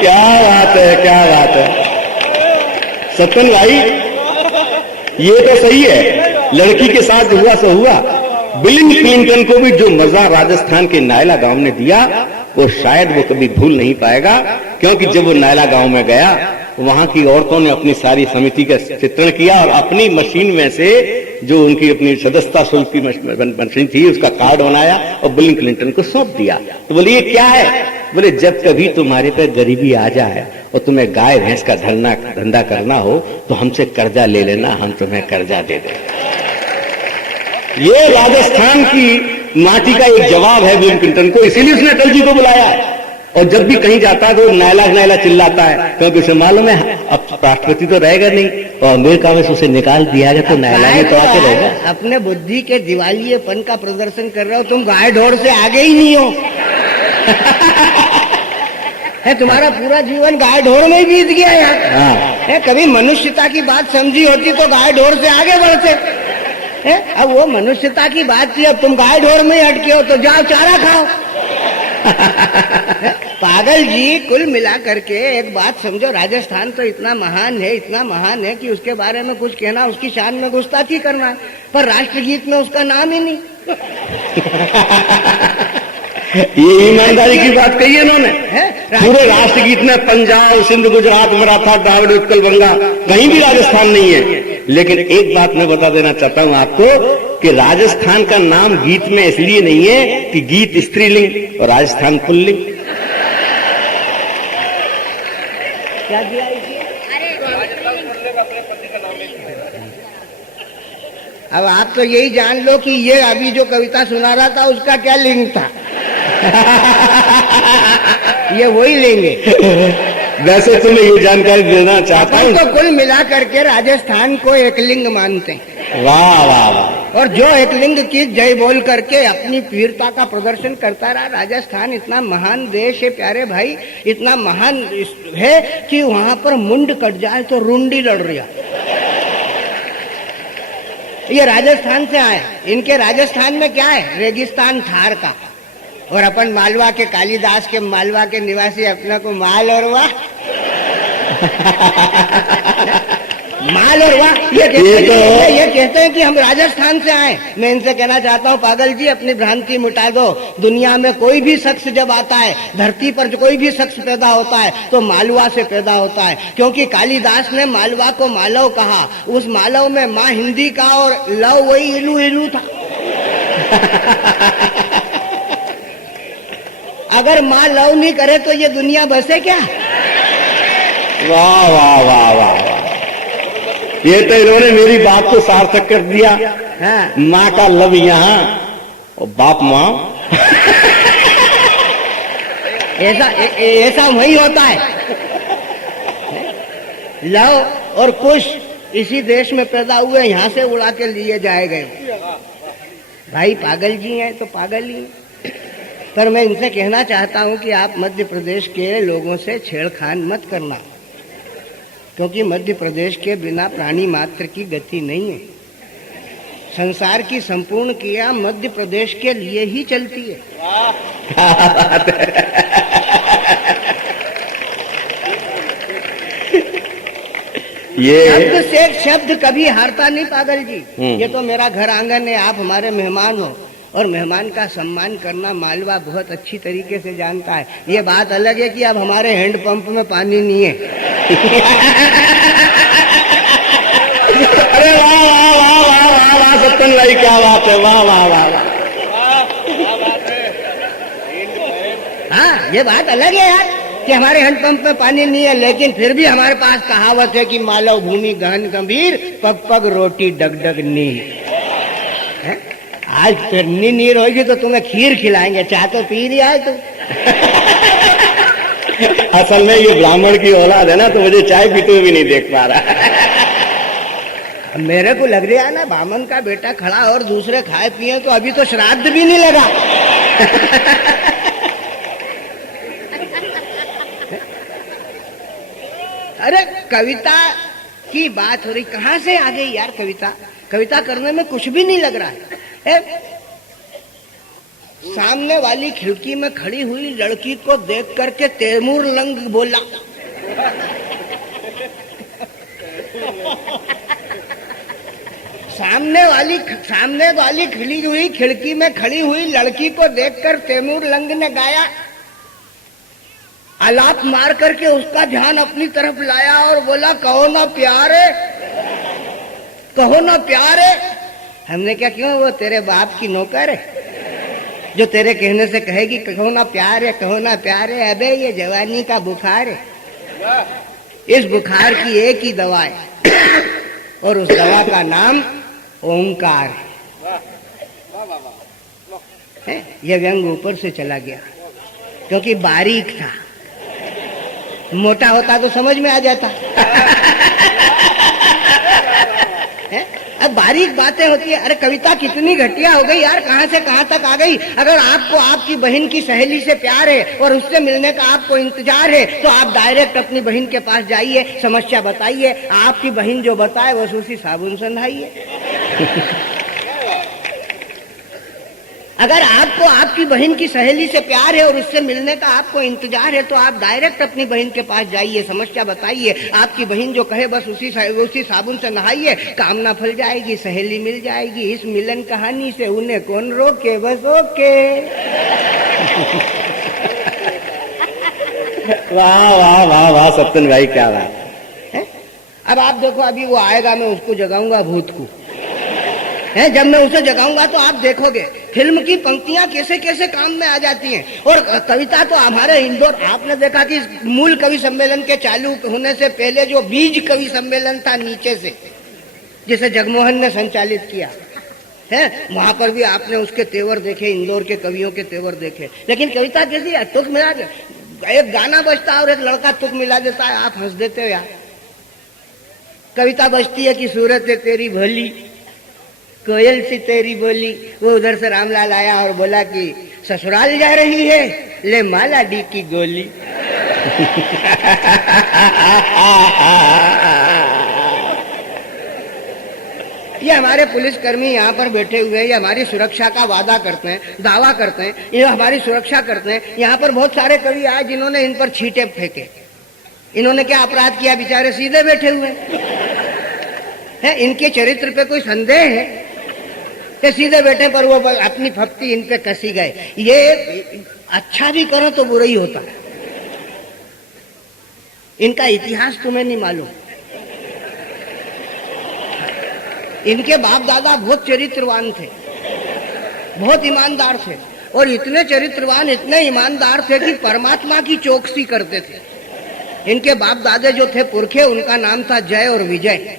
क्या बात है, क्या बात है सत्यन भाई, ये तो सही है, लड़की के साथ हुआ सो हुआ। बिलिन क्लिंटन को भी जो मजा राजस्थान के नायला गांव ने दिया वो शायद वो कभी भूल नहीं पाएगा, क्योंकि जब वो नायला गांव में गया वहां की औरतों ने अपनी सारी समिति का चित्रण किया और अपनी मशीन में से जो उनकी अपनी सदस्यता शुल्क की मशीन थी उसका कार्ड बनाया और बिलिन क्लिंटन को सौंप दिया। तो बोले ये क्या है? बोले जब कभी तुम्हारे पे गरीबी आ जाए और तुम्हें गाय भैंस का धंधा करना हो तो हमसे कर्जा ले लेना, हम तुम्हें कर्जा दे देंगे। ये राजस्थान की माटी का एक जवाब है बिलिन क्लिंटन को, इसीलिए उसने अटल जी को बुलाया है। और जब भी कहीं जाता है तो नायला नायला चिल्लाता है, क्योंकि उसे मालूम है अब राष्ट्रपति तो रहेगा नहीं और अमेरिका में उसे निकाल दिया गया तो नायला में तो आके रहेगा। अपने बुद्धि के दिवालियेपन का प्रदर्शन कर रहे हो तुम, गाय ढोर से आगे ही नहीं हो। है, तुम्हारा पूरा जीवन गाय ढोर में ही बीत गया यार। है, कभी मनुष्यता की बात समझी होती तो गाय ढोर से आगे बढ़ते। है, अब वो मनुष्यता की बात थी, अब तुम गाय ढोर में ही अटके हो तो जाओ चारा खाओ। पागल जी, कुल मिला करके एक बात समझो, राजस्थान तो इतना महान है कि उसके बारे में कुछ कहना उसकी शान में गुस्ताखी करना है, पर राष्ट्रगीत में उसका नाम ही नहीं। ये ईमानदारी की बात कही है इन्होंने। पूरे राष्ट्रगीत में पंजाब, सिंध, गुजरात, मराठा, द्राविड़, उत्कल, बंगा कहीं भी राजस्थान नहीं है। लेकिन एक बात मैं बता देना चाहता हूं आपको कि राजस्थान का नाम गीत में इसलिए नहीं है कि गीत स्त्रीलिंग और राजस्थान पुल्लिंग। क्या दिया? अब आप तो यही जान लो कि ये अभी जो कविता सुना रहा था उसका क्या लिंग था। ये वही लेंगे। वैसे तो मैं ये जानकारी देना चाहता हूँ तो कुल मिला करके राजस्थान को एक लिंग मानते हैं। वाह वाह वाह। और जो एक लिंग की जय बोल करके अपनी वीरता का प्रदर्शन करता रहा। राजस्थान इतना महान देश है प्यारे भाई, इतना महान है कि वहां पर मुंड कट जाए तो रुंडी लड़ रही है। ये राजस्थान से आए। इनके राजस्थान में क्या है? रेगिस्तान थार का। और अपन मालवा के कालिदास के मालवा के निवासी अपना को माल और वाह। माल और वाह, ये कहते हैं कि हम राजस्थान से आए। मैं इनसे कहना चाहता हूँ, पागल जी अपनी भ्रांति मिटा दो। दुनिया में कोई भी शख्स जब आता है, धरती पर जो कोई भी शख्स पैदा होता है तो मालवा से पैदा होता है, क्योंकि कालिदास ने मालवा को मालव कहा। उस मालव में माँ हिंदी का और लव वही इलू इलू था। अगर माँ लव नहीं करे तो ये दुनिया बसे क्या? वाह वाह वाह वाह, ये तो इन्होंने मेरी बात को सार्थक कर दिया। हाँ। माँ का लव यहाँ और बाप माँ ऐसा वही होता है। लव और कुश इसी देश में पैदा हुए, यहाँ से उड़ा के लिए जाए गए। भाई पागल जी हैं तो पागल ही। पर मैं इनसे कहना चाहता हूँ कि आप मध्य प्रदेश के लोगों से छेड़खान मत करना, क्योंकि मध्य प्रदेश के बिना प्राणी मात्र की गति नहीं है। संसार की संपूर्ण क्रिया मध्य प्रदेश के लिए ही चलती है। ये शब्द से शब्द कभी हारता नहीं पागल जी। ये तो मेरा घर आंगन है, आप हमारे मेहमान हो, और मेहमान का सम्मान करना मालवा बहुत अच्छी तरीके से जानता है। ये बात अलग है कि अब हमारे हैंडपंप में पानी नहीं है। अरे वाह वाह वाह वाह वाह वाह सत्तन भाई, क्या बात है, वाह वाह वाह वाह। हाँ, ये बात अलग है यार कि हमारे हैंडपंप में पानी नहीं है, लेकिन फिर भी हमारे पास कहावत है कि मालव भूमि गहन गंभीर, पग पग रोटी डग डग नीर। आज फिर नीर होगी तो तुम्हें खीर खिलाएंगे, चाह तो पी लिया है तुम। असल में ये ब्राह्मण की औलाद है ना, तो मुझे चाय पीते हुए भी नहीं देख पा रहा। मेरे को लग रहा है ना, बामन का बेटा खड़ा और दूसरे खाए पिए, तो अभी तो श्राद्ध भी नहीं लगा। अरे कविता की बात हो रही, कहाँ से आ गई यार कविता? कविता करने में कुछ भी नहीं लग रहा है। सामने वाली खिड़की में खड़ी हुई लड़की को देख करके तैमूर लंग बोला। सामने वाली खिली हुई खिड़की में खड़ी हुई लड़की को देखकर तैमूर लंग ने गाया। आलाप मार करके उसका ध्यान अपनी तरफ लाया और बोला, कहो ना प्यारे, कहो ना प्यारे। हमने क्या, क्यों, वो तेरे बाप की नौकर है जो तेरे कहने से कहेगी कहो ना प्यार है, कहो ना प्यार है? अबे ये जवानी का बुखार है। इस बुखार की एक ही दवा है और उस दवा का नाम ओंकार है। यह व्यंग ऊपर से चला गया क्योंकि बारीक था, मोटा होता तो समझ में आ जाता। अब बारीक बातें होती है। अरे कविता कितनी घटिया हो गई यार, कहाँ से कहाँ तक आ गई। अगर आपको आपकी बहन की सहेली से प्यार है और उससे मिलने का आपको इंतजार है, तो आप डायरेक्ट अपनी बहन के पास जाइए, समस्या बताइए, आपकी बहन जो बताए बस उसी साबुन से नहाइए। अगर आपको आपकी बहन की सहेली से प्यार है और उससे मिलने का आपको इंतजार है, तो आप डायरेक्ट अपनी बहन के पास जाइए, समस्या बताइए, आपकी बहन जो कहे बस उसी साबुन से नहाइए, कामना फल जाएगी, सहेली मिल जाएगी। इस मिलन कहानी से उन्हें कौन रोके, बस ओके। वाह वाह वाह वाह सत्यन भाई, क्या बात है। अब आप देखो, अभी वो आएगा, मैं उसको जगाऊंगा भूत को है। जब मैं उसे जगाऊंगा तो आप देखोगे फिल्म की पंक्तियां कैसे कैसे काम में आ जाती हैं। और कविता तो हमारे इंदौर, आपने देखा कि मूल कवि सम्मेलन के चालू होने से पहले जो बीज कवि सम्मेलन था नीचे से, जिसे जगमोहन ने संचालित किया है, वहां पर भी आपने उसके तेवर देखे, इंदौर के कवियों के तेवर देखे। लेकिन कविता कैसी है, तुक मिला, एक गाना बजता है और एक लड़का तुक मिला देता है, आप हंस देते हो यार। कविता बजती है कि सूरत है तेरी भली, कोयल सी तेरी बोली। वो उधर से रामलाल आया और बोला कि ससुराल जा रही है, ले माला डी की गोली। ये हमारे पुलिसकर्मी यहाँ पर बैठे हुए हैं, ये हमारी सुरक्षा का वादा करते हैं, दावा करते हैं, ये हमारी सुरक्षा करते हैं। यहाँ पर बहुत सारे कवि आए जिन्होंने इन पर छींटे फेंके इन्होंने क्या अपराध किया, बेचारे सीधे बैठे हुए हैं। इनके चरित्र पे कोई संदेह है कि सीधे बैठे, पर वो अपनी फप्ती इन पे कसी गए। ये अच्छा भी करो तो बुरा ही होता है। इनका इतिहास तुम्हें नहीं मालूम। इनके बाप दादा बहुत चरित्रवान थे, बहुत ईमानदार थे, और इतने चरित्रवान, इतने ईमानदार थे कि परमात्मा की चौकसी करते थे। इनके बाप दादे जो थे पुरखे, उनका नाम था जय और विजय।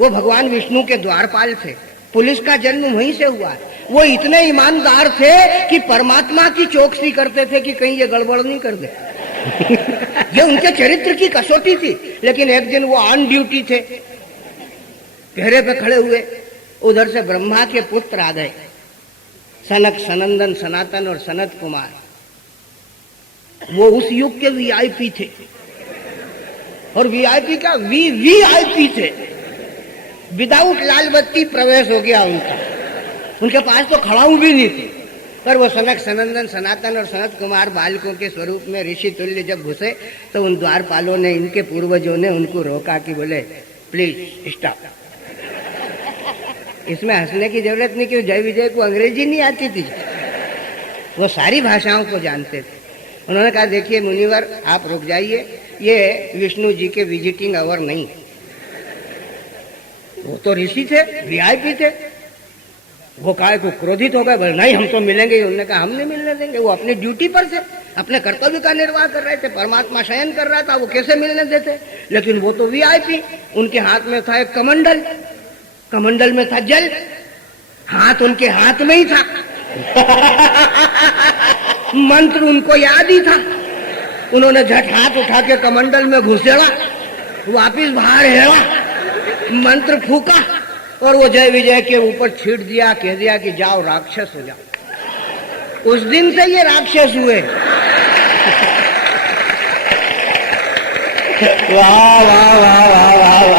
वो भगवान विष्णु के द्वारपाल थे। पुलिस का जन्म वहीं से हुआ है। वो इतने ईमानदार थे कि परमात्मा की चौकसी करते थे कि कहीं ये गड़बड़ नहीं कर दे। ये उनके चरित्र की कसौटी थी। लेकिन एक दिन वो ऑन ड्यूटी थे, घेरे पे खड़े हुए, उधर से ब्रह्मा के पुत्र आ गए, सनक, सनंदन, सनातन और सनत कुमार। वो उस युग के वीआईपी थे, और वीआईपी का वीआईपी थे। विदाउट लाल बत्ती प्रवेश हो गया उनका। उनके पास तो खड़ाऊ भी नहीं थी, पर वो सनक, सनंदन, सनातन और सनत कुमार बालकों के स्वरूप में ऋषि तुल्य जब घुसे, तो उन द्वारपालों ने, इनके पूर्वजों ने उनको रोका कि बोले प्लीज स्टॉप। इसमें हंसने की जरूरत नहीं कि जय विजय को अंग्रेजी नहीं आती थी, वो सारी भाषाओं को जानते थे। उन्होंने कहा देखिए मुनिवर, आप रुक जाइए, ये विष्णु जी के विजिटिंग आवर नहीं। वो तो ऋषि थे, वीआईपी थे। वो काहे को क्रोधित हो गए, बोले नहीं हम तो मिलेंगे ही। उन्होंने कहा हम नहीं मिलने देंगे। वो अपनी ड्यूटी पर थे, अपने कर्तव्य का निर्वाह कर रहे थे, परमात्मा शयन कर रहा था, वो कैसे मिलने देते। लेकिन वो तो वीआईपी, उनके हाथ में था एक कमंडल, कमंडल में था जल, हाथ उनके हाथ में ही था। मंत्र उनको याद ही था। उन्होंने झट हाथ उठा के कमंडल में घुसेड़ा, वापिस बाहर हेड़ा, मंत्र फूका और वो जय विजय के ऊपर छीट दिया, कह दिया कि जाओ राक्षस हो जाओ। उस दिन से ये राक्षस हुए। वाह वाह वाह वाह वाह वाह।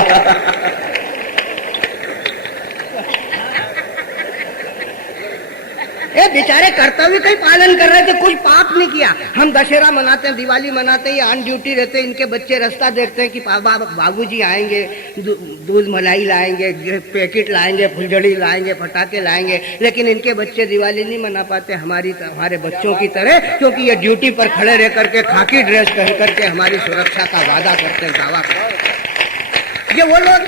ये बेचारे कर्तव्य का ही पालन कर रहे थे, कुछ पाप नहीं किया। हम दशहरा मनाते हैं, दिवाली मनाते हैं, ये ऑन ड्यूटी रहते हैं। इनके बच्चे रास्ता देखते हैं कि बाबूजी आएंगे, दूध मलाई लाएंगे, पैकेट लाएंगे, फुलझड़ी लाएंगे, पटाखे लाएंगे। लेकिन इनके बच्चे दिवाली नहीं मना पाते हमारे बच्चों की तरह, क्योंकि ये ड्यूटी पर खड़े रह करके खाकी ड्रेस पहन करके हमारी सुरक्षा का वादा करते हैं, दावा करते। ये वो लोग,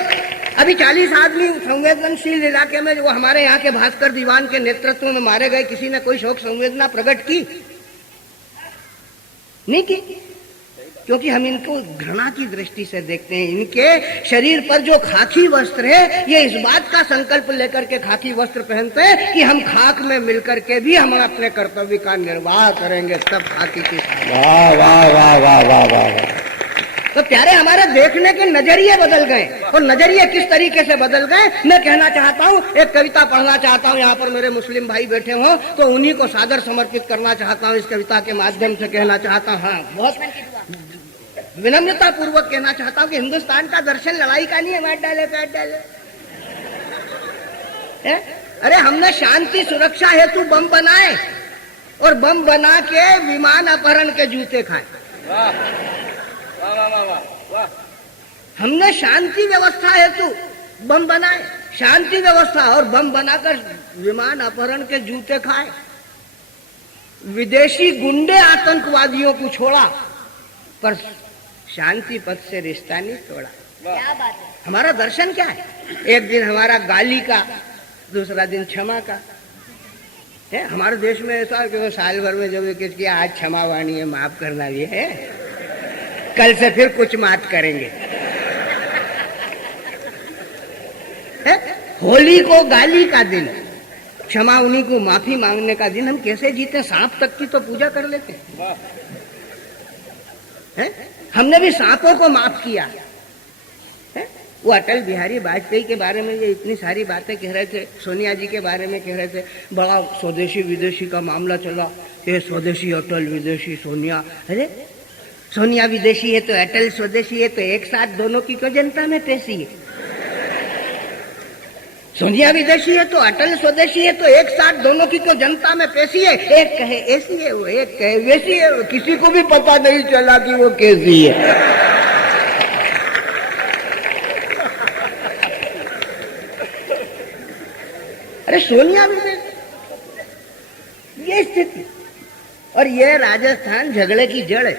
अभी 40 आदमी संवेदनशील इलाके में जो हमारे यहाँ के भास्कर दीवान के नेतृत्व में मारे गए, किसी ने कोई शोक संवेदना प्रकट की? नहीं की, क्योंकि हम इनको घृणा की दृष्टि से देखते हैं। इनके शरीर पर जो खाकी वस्त्र है, ये इस बात का संकल्प लेकर के खाकी वस्त्र पहनते हैं कि हम खाक में मिलकर के भी हम अपने कर्तव्य का निर्वाह करेंगे, तब खाकी की। वाह वाह वाह वाह वाह वाह। तो प्यारे, हमारे देखने के नजरिए बदल गए। और नजरिए किस तरीके से बदल गए, मैं कहना चाहता हूँ। एक कविता पढ़ना चाहता हूँ, यहाँ पर मेरे मुस्लिम भाई बैठे हों तो उन्हीं को सादर समर्पित करना चाहता हूँ। इस कविता के माध्यम से कहना चाहता हूँ, हाँ, बहुत विनम्रता पूर्वक कहना चाहता हूँ कि हिंदुस्तान का दर्शन लड़ाई का नहीं है, मार डाले काट डाले। अरे हमने शांति सुरक्षा हेतु बम बनाए और बम बना के विमान अपहरण के जूते खाए। हमने शांति व्यवस्था हेतु बम बनाए, शांति व्यवस्था, और बम बनाकर विमान अपहरण के जूते खाए। विदेशी गुंडे आतंकवादियों को छोड़ा, पर शांति पथ से रिश्ता नहीं तोड़ा। क्या बात है। हमारा दर्शन क्या है? एक दिन हमारा गाली का, दूसरा दिन क्षमा का है। हमारे देश में ऐसा है कि वो साल भर में जब किसकी आज क्षमा वाणी है, माफ करना भी है, कल से फिर कुछ माफ करेंगे। है? होली को गाली का दिन, क्षमा उन्हीं को माफी मांगने का दिन। हम कैसे जीते? सांप तक की तो पूजा कर लेते हैं। हमने भी सांपों को माफ किया है? वो अटल बिहारी वाजपेयी के बारे में ये इतनी सारी बातें कह रहे थे, सोनिया जी के बारे में कह रहे थे, बड़ा स्वदेशी विदेशी का मामला चला, ये स्वदेशी अटल, विदेशी सोनिया। अरे सोनिया विदेशी है तो अटल स्वदेशी है, तो एक साथ दोनों की क्यों जनता में पेशी है? सोनिया विदेशी है तो अटल स्वदेशी है, तो एक साथ दोनों की तो जनता में पेशी है। एक कहे ऐसी है वो, एक कहे वैसी है वो, किसी को भी पता नहीं चला कि वो कैसी है। अरे सोनिया विदेशी, ये स्थिति, और ये राजस्थान झगड़े की जड़ है।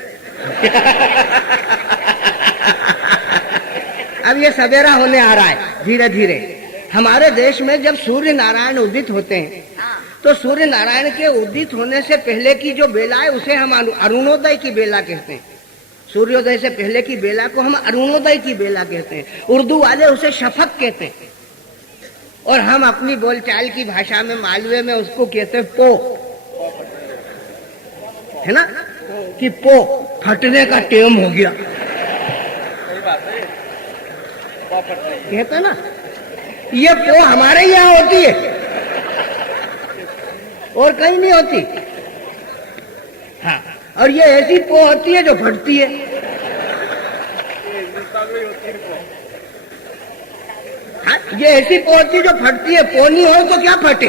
अब ये सवेरा होने आ रहा है धीरे धीरे। हमारे देश में जब सूर्य नारायण उदित होते हैं तो सूर्य नारायण के उदित होने से पहले की जो बेला है उसे हम अरुणोदय की बेला कहते हैं। सूर्योदय से पहले की बेला को हम अरुणोदय की बेला कहते हैं। उर्दू वाले उसे शफक कहते हैं, और हम अपनी बोलचाल की भाषा में मालवे में उसको कहते हैं पो, है ना, कि पो फटने का टेम हो गया, कहते ना। ये पो हमारे यहाँ होती है और कहीं नहीं होती। हाँ, और ये ऐसी पो होती है जो फटती है। हाँ, ये ऐसी पो होती है जो फटती है। पो नहीं हो तो क्या फटे।